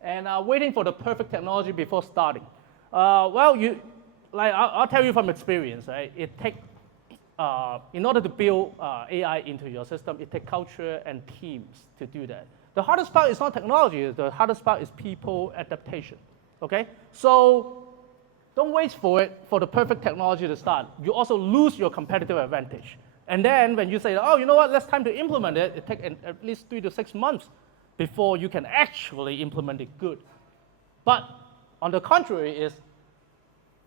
And waiting for the perfect technology before starting. Well, I'll tell you from experience, right? It takes, in order to build AI into your system, it takes culture and teams to do that. The hardest part is not technology. The hardest part is people adaptation, okay? So don't wait for the perfect technology to start. You also lose your competitive advantage. And then when you say, oh, you know what, it's time to implement it, it takes at least 3 to 6 months before you can actually implement it good. But on the contrary is,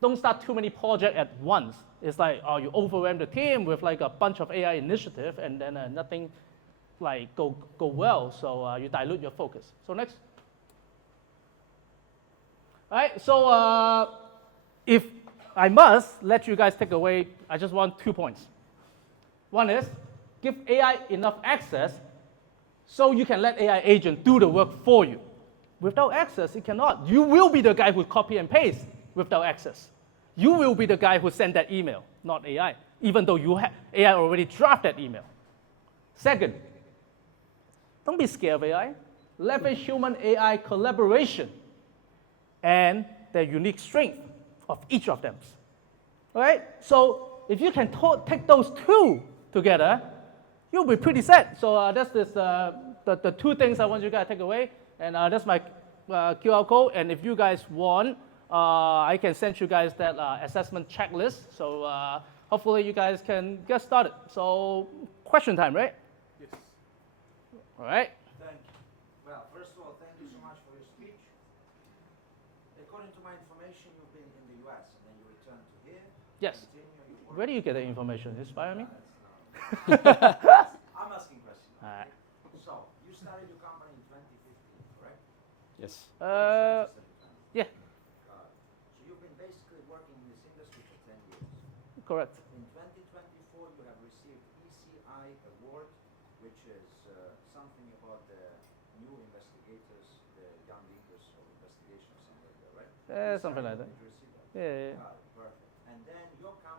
don't start too many projects at once. It's like, oh, you overwhelm the team with like a bunch of AI initiative and then nothing like go well, so you dilute your focus. So next. All right, so if I must let you guys take away, I just want 2 points. One is, give AI enough access so you can let AI agent do the work for you. Without access, it cannot. You will be the guy who copy and paste without access. You will be the guy who sent that email, not AI, even though AI already drafted that email. Second, don't be scared of AI. Leverage human AI collaboration and the unique strength of each of them. All right? So if you can take those two together, you'll be pretty set. So that's the 2 things I want you guys to take away. And that's my QR code. And if you guys want, I can send you guys that assessment checklist. So hopefully you guys can get started. So question time, right? Yes. All right. Thank you. Well, first of all, thank you so much for your speech. According to my information, you've been in the US and then you returned to here. Yes. Where do you get the information? Inspire me? I'm asking questions. All right. So, you started your company in 2015, correct? Yes. Yeah, So you've been basically working in this industry for 10 years. correct. In 2024, you have received ECI award, which is something about the new investigators, the young leaders of investigation or something like that, right? Something like that. Did you receive that? Yeah. Perfect. And then your company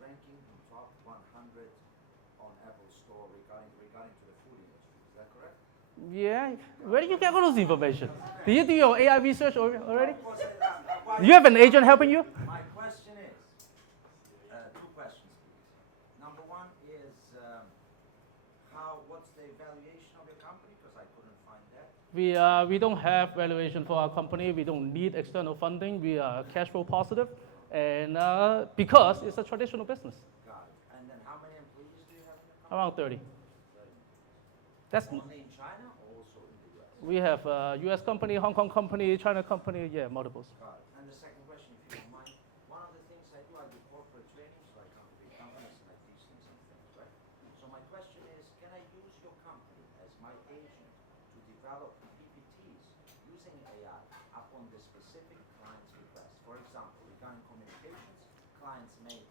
ranking in top 100 on Apple Store regarding to the food industry. Is that correct? Yeah. Where do you get all those information? Did you do your AI research already? Of course I- You have an agent helping you? My question is, two questions, please. Number one is, what's the valuation of your company? Because I couldn't find that. We don't have valuation for our company. We don't need external funding. We are cash flow positive, and because it's a traditional business. Got it. And then how many employees do you have in the company? Around 30. That's Only in China or also in the US? we have a U.S. company, Hong Kong company, China company. Yeah, multiples. Got it. And the second question, if you don't mind, one of the things I do corporate training, so I come to big companies and I teach them some things, right? So my question is, can I use your company as my agent to develop PPTs using AI upon the specific client's request? For example, regarding communications, client makes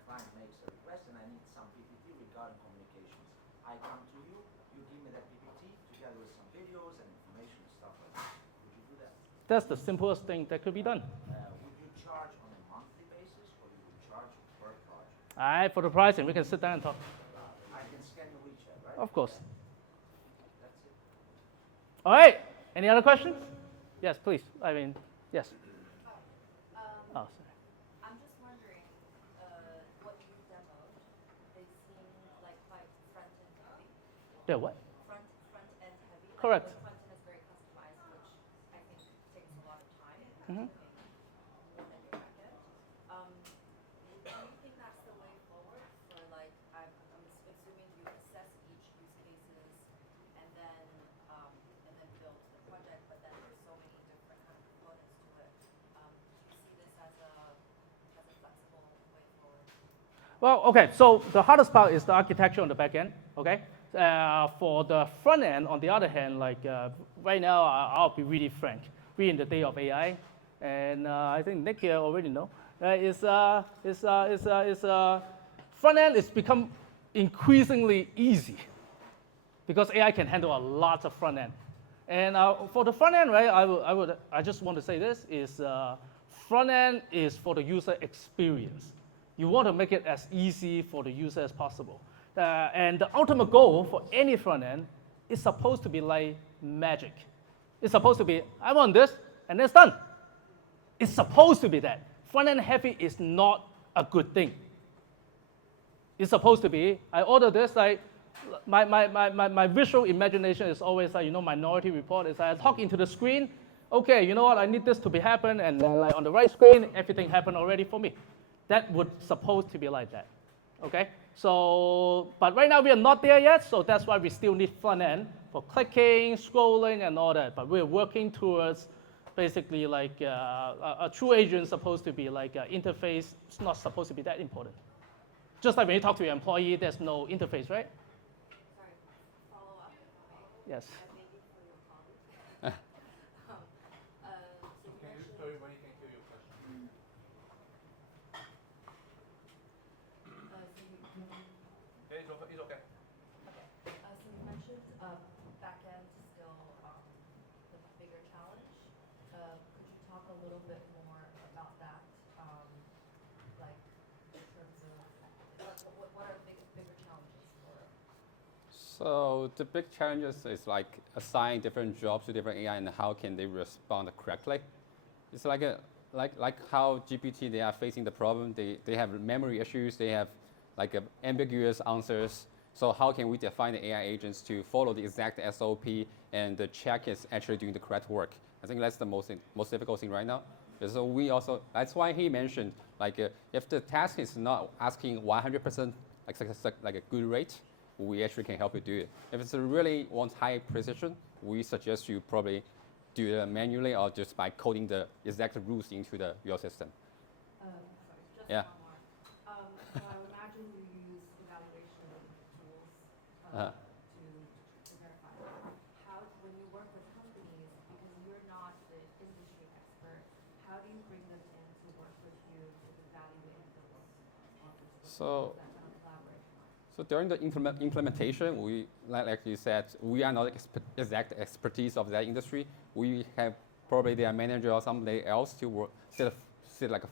a request and I need some PPT regarding communications. I come to you, you give me that PPT together with some videos and information and stuff like that. Would you do that? That's the simplest thing that could be done. Would you charge on a monthly basis or you would charge per project? All right, for the pricing, we can sit down and talk. I can scan your WeChat, right? Of course. That's it. All right. Any other questions? Yes, please. I mean, yes. Oh, sorry. I'm just wondering, what you demoed, they seem like quite front-end heavy. Yeah, what? Front-end heavy. Like Correct. the front-end is very customized, which I think takes a lot of time. Mhm. More than your back-end. Do you think that's the way forward for like, I'm assuming you assess each use cases and then build the project, but then there's so many different kind of components to it. Do you see this as a flexible way forward? Well, okay. So the hardest part is the architecture on the back end. Okay. For the front end, on the other hand, like right now, I'll be really frank. We're in the day of AI, and I think Nick here already know. Front end is become increasingly easy because AI can handle a lot of front end. And for the front end, right, I just want to say this is front end is for the user experience. You want to make it as easy for the user as possible. And the ultimate goal for any front end is supposed to be like magic. It's supposed to be, I want this, and it's done. It's supposed to be that. Front end heavy is not a good thing. It's supposed to be, I order this, like, my visual imagination is always like, Minority Report is I talk into the screen, okay, you know what, I need this to be happen, and then like on the right screen, everything happened already for me. That would supposed to be like that, okay? So, but right now we are not there yet, so that's why we still need front end for clicking, scrolling, and all that. But we're working towards basically like a true agent is supposed to be like an interface. It's not supposed to be that important. Just like when you talk to your employee, there's no interface, right? Sorry, follow up if I may. Yes. Thank you for your comment. So you mentioned, Sorry, when you can hear your question. Yeah, it's okay. It's okay. so you mentioned back-end still the bigger challenge. Could you talk a little bit more about that? Like in terms of what are bigger challenges for? So the big challenges is like assign different jobs to different AI and how can they respond correctly. It's like how GPT, they are facing the problem. They have memory issues. They have like ambiguous answers. So how can we define the AI agents to follow the exact SOP and the check is actually doing the correct work? I think that's the most difficult thing right now. So that's why he mentioned like if the task is not asking 100% like a good rate, we actually can help you do it. If it's really wants high precision, we suggest you probably do it manually or just by coding the exact rules into your system. Sorry, just Yeah. one more. So I would imagine you use evaluation tools Uh-huh. to verify. When you work with companies, because you're not the industry expert, how do you bring them in to work with you to evaluate those offers? So- That kind of collaboration. So during the implementation, we, like you said, we are not exact expertise of that industry. We have probably their manager or somebody else to work, sit like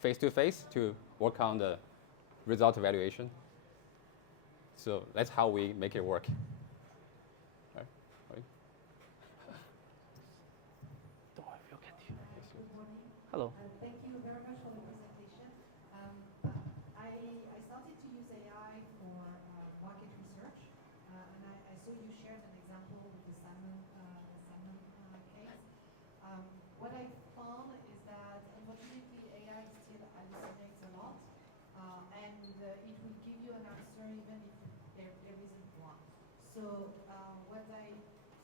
face to face to work on the result evaluation. So that's how we make it work. Right? Right. Don't worry, we'll get you. Hello. Thank you very much for the presentation. I started to use AI for market research, and I saw you shared an example with the salmon case. What I found is that unfortunately AI still hallucinates a lot, and it will give you an answer even if there isn't one. So what I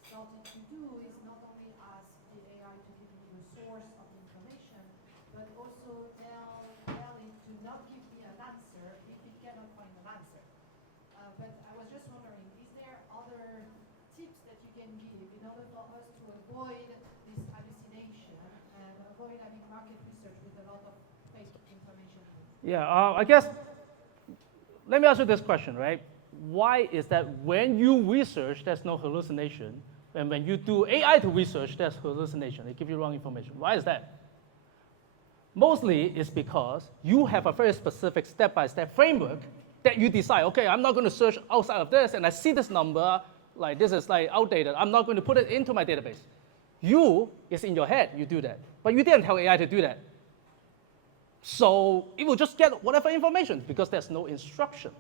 started to do is not only ask the AI to give me the source of the information, but also tell it to not give me an answer if it cannot find an answer. But I was just wondering, is there other tips that you can give in order for us to avoid this hallucination and avoid having market research with a lot of fake information? Yeah, I guess, let me ask you this question, right? Why is that when you research, there's no hallucination, and when you do AI to research, there's hallucination? They give you wrong information. Why is that? Mostly it's because you have a very specific step-by-step framework that you decide, okay, I'm not going to search outside of this, and I see this number, like this is like outdated. I'm not going to put it into my database. It's in your head, you do that. But you didn't tell AI to do that. So it will just get whatever information because there's no instruction.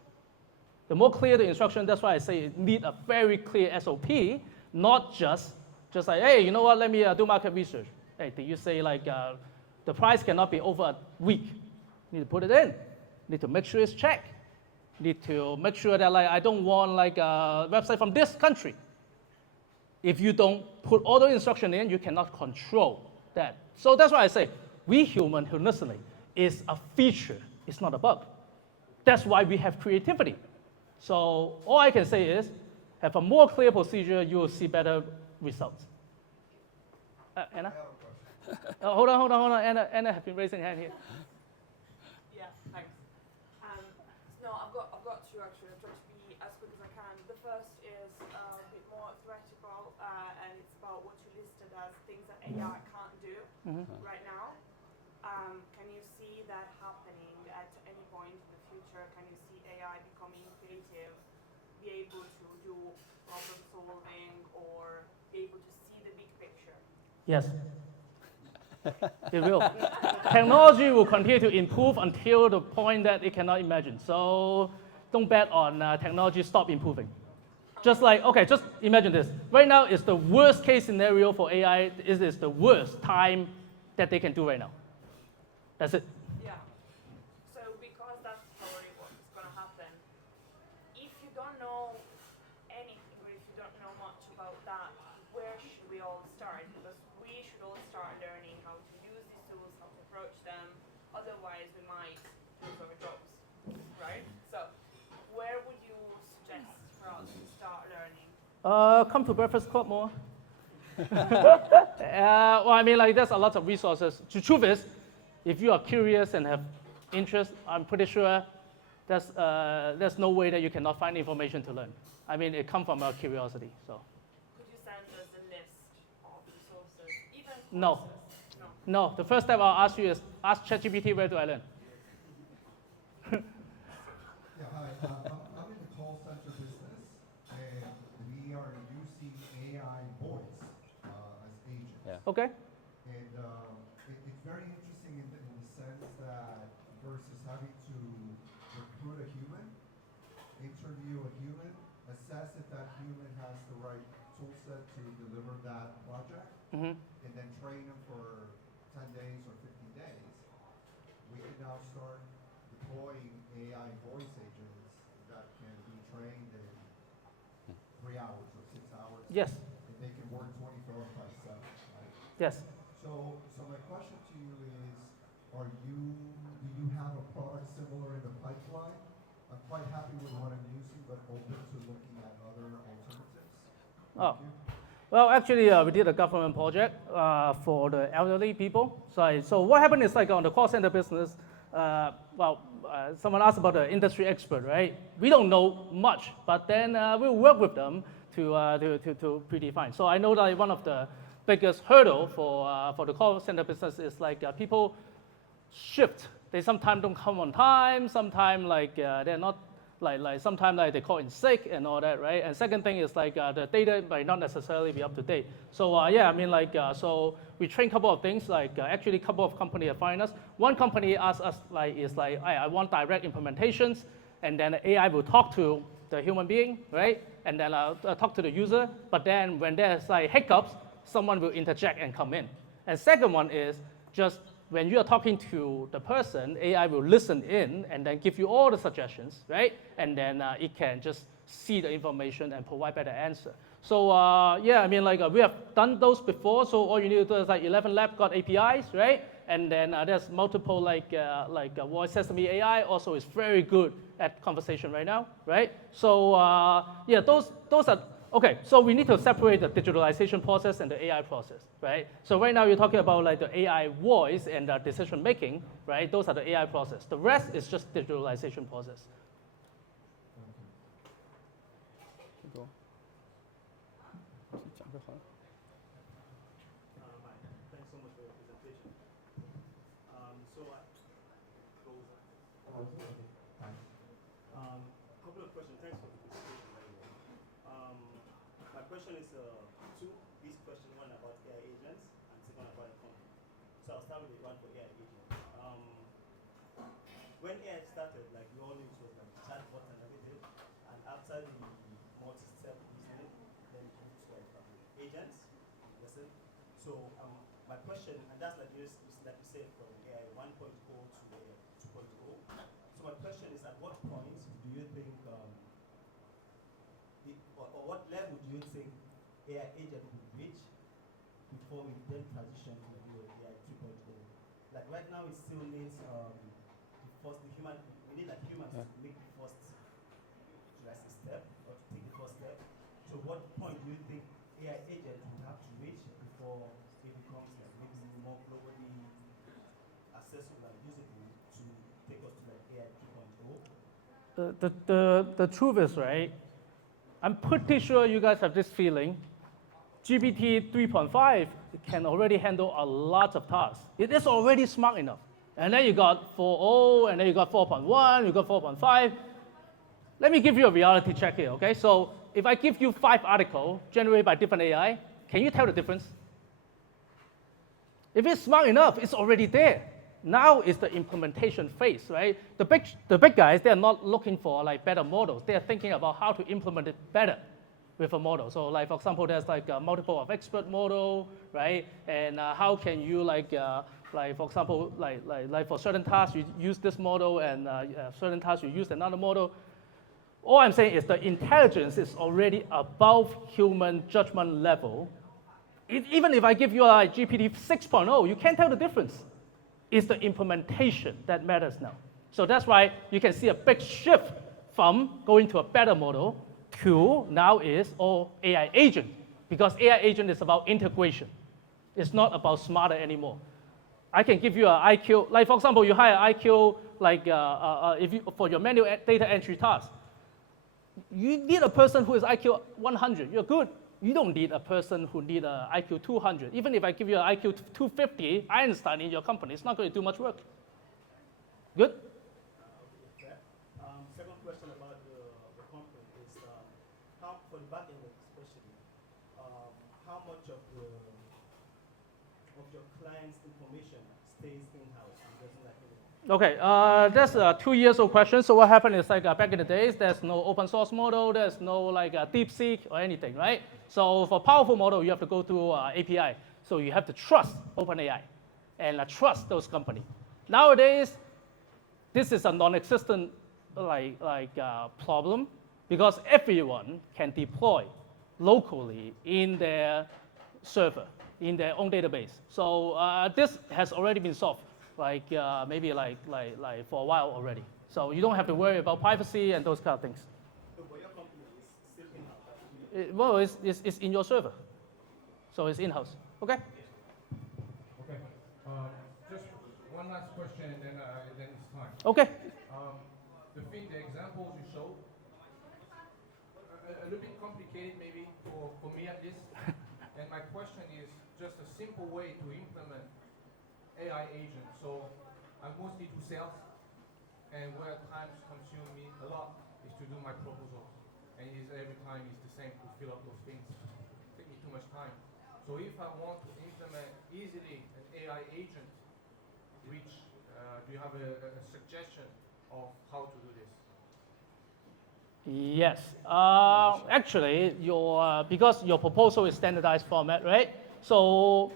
The more clear the instruction, that's why I say it need a very clear SOP, not just like, hey, you know what, let me do market research. Hey, did you say like the price cannot be over a week? You need to put it in. You need to make sure it's checked. You need to make sure that like I don't want like a website from this country. If you don't put all the instruction in, you cannot control that. So that's why I say we human hallucinate is a feature, it's not a bug. That's why we have creativity. So all I can say is, have a more clear procedure, you will see better results. Anna? Hold on. Anna has been raising her hand here. Yeah, thanks. No, I've got two actually. I'll try to be as quick as I can. The first is a bit more theoretical, and it's about what you listed as things that AI can't do right now. Can you see that happening at any point in the future? Can you see AI becoming creative, be able to do problem solving, or be able to see the big picture? Yes. It will. Technology will continue to improve until the point that it cannot imagine. So don't bet on technology stop improving. Just like, okay, just imagine this. Right now is the worst case scenario for AI. It is the worst time that they can do right now. That's it. Yeah. So because that's probably what's going to happen, if you don't know anything, or if you don't know much about that, where should we all start? Because we should all start learning how to use these tools, how to approach them. Otherwise, we might lose our jobs, right? So where would you suggest for us to start learning? Come to Breakfast Club more. Well, I mean, like, there's a lot of resources. The truth is, if you are curious and have interest, I'm pretty sure there's no way that you cannot find information to learn. I mean, it comes from our curiosity. So. Could you send us a list of resources, even courses? No. No. The first step I'll ask you is ask ChatGPT, where do I learn? Yeah, hi. I'm in the call center business, and we are using AI voice as agents. Yeah. Okay. And it's very interesting in the sense that versus having to recruit a human, interview a human, assess if that human has the right tool set to deliver that project, and then train them for 10 days or 15 days, we can now start deploying AI voice agents that can be trained in 3 hours or 6 hours. Yes. And they can work 24/7, right? Yes. So my question to you is, do you have a product similar in the pipeline? I'm quite happy with what I'm using, but open to looking at other alternatives. Oh. Thank you. Well, actually, we did a government project for the elderly people. So what happened is like on the call center business, someone asked about the industry expert, right? We don't know much, but then we'll work with them to predefine. So I know that one of the biggest hurdle for the call center business is like people shift They sometimes don't come on time, sometimes like they're not, like sometimes like they call in sick and all that, right? And second thing is like the data might not necessarily be up to date. So yeah, I mean like, so we train a couple of things, like actually a couple of companies have find us. One company asked us like, is like, I want direct implementations, and then the AI will talk to the human being, right? And then talk to the user, but then when there's like hiccups, someone will interject and come in. And second one is just when you are talking to the person, AI will listen in and then give you all the suggestions, right? And then it can just see the information and provide better answer. So yeah, I mean like we have done those before. So all you need to do is like 11 Lab got APIs, right? And then there's multiple like Voice Sesame AI also is very good at conversation right now, right? So yeah, those are. Okay, so we need to separate the digitalization process and the AI process, right? So right now you're talking about like the AI voice and the decision making, right? Those are the AI process. The rest is just digitalization process. Thanks so much for your presentation. Couple of questions. Thanks for the presentation, by the way. My question is two. This question, one about AI agents and second about a company. So I'll start with the one for AI agents. When AI started, like we all knew it was like chatbot and everything, and after the multi-step reasoning, then it moved to like agents. Listen. So my question, and that's like you said from AI 1.0 to AI 2.0. So my question is, at what point do you think, or what level do you think AI agent would reach before we then transition to the AI 2.0? Like right now, it still needs the human. We need like humans to make the first step or to take the first step. So what point do you think AI agent would have to reach before it becomes like maybe more globally accessible and usable to take us to like AI 2.0? The truth is, right, I'm pretty sure you guys have this feeling. GPT 3.5 can already handle a lot of tasks. It is already smart enough. And then you got 4.0, and then you got 4.1, you got 4.5. Let me give you a reality check here, okay? So if I give you 5 articles generated by different AI, can you tell the difference? If it's smart enough, it's already there. Now is the implementation phase, right? The big guys, they're not looking for like better models. They're thinking about how to implement it better with a model. So like, for example, there's like a multiple of expert model, right? And how can you like for example, like for certain tasks, you use this model, and certain tasks, you use another model. All I'm saying is the intelligence is already above human judgment level. Even if I give you a GPT 6.0, you can't tell the difference. It's the implementation that matters now. So that's why you can see a big shift from going to a better model to now is all AI agent, because AI agent is about integration. It's not about smarter anymore. I can give you an IQ, like for example, you hire IQ like for your manual data entry task. You need a person who is IQ 100. You're good. You don't need a person who need an IQ 200. Even if I give you an IQ 250 Einstein in your company, it's not going to do much work. Good? Second question about the company is how, for the back end especially, how much of your client's information stays in-house and doesn't like anything? Okay, that's a 2 years old question. So what happened is like back in the days, there's no open source model, there's no like DeepSeek or anything, right? So for powerful model, you have to go through API. So you have to trust OpenAI and trust those companies. Nowadays, this is a non-existent problem because everyone can deploy locally in their server, in their own database. So this has already been solved. Maybe for a while already. So you don't have to worry about privacy and those kind of things. So for your company, it's still in-house? Well, it's in your server. So it's in-house. Okay? Okay. Just one last question, and then it's time. Okay. The examples you showed, a little bit complicated maybe for me at least. And my question is just a simple way to implement AI agent. So I mostly do sales, and where times consume me a lot is to do my proposals. And every time it's the same to fill up those things. Take me too much time. So if I want to implement easily an AI agent, do you have a suggestion of how to do this? Yes. Actually, because your proposal is standardized format, right? So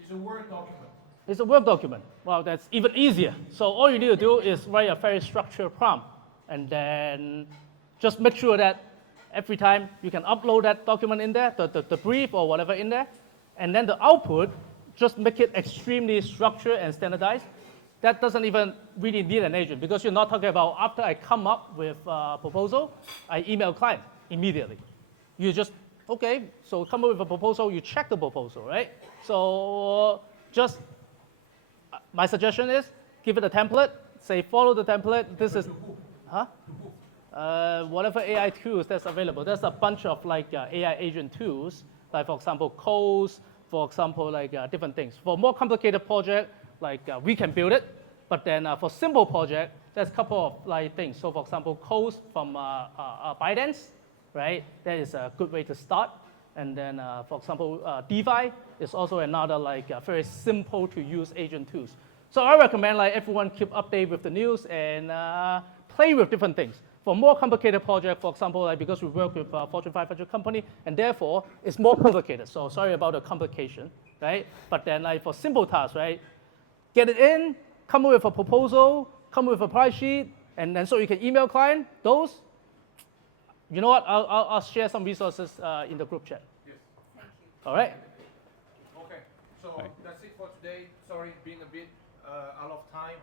It's a Word document. it's a Word document. Well, that's even easier. So all you need to do is write a very structured prompt, and then just make sure that every time you can upload that document in there, the brief or whatever in there, and then the output, just make it extremely structured and standardized. That doesn't even really need an agent, because you're not talking about after I come up with a proposal, I email client immediately. You just, okay, so come up with a proposal, you check the proposal, right? So just, my suggestion is, give it a template, say follow the template, this is, huh? Whatever AI tools that's available. There's a bunch of like AI agent tools, like for example, Codes, for example, like different things. For more complicated project, like we can build it, but then for simple project, there's a couple of like things. So for example, Codes from ByteDance, right? That is a good way to start. And then for example, DeFi is also another like very simple to use agent tools. So I recommend like everyone keep updated with the news and play with different things. For more complicated project, for example, like because we work with a Fortune 500 company, and therefore it's more complicated. So sorry about the complication, right? But then like for simple tasks, right? Get it in, come up with a proposal, come up with a price sheet, and then so you can email client. Those, you know what? I'll share some resources in the group chat. Yes. Thank you. All right. Okay. So that's it for today. Sorry, being a bit out of time.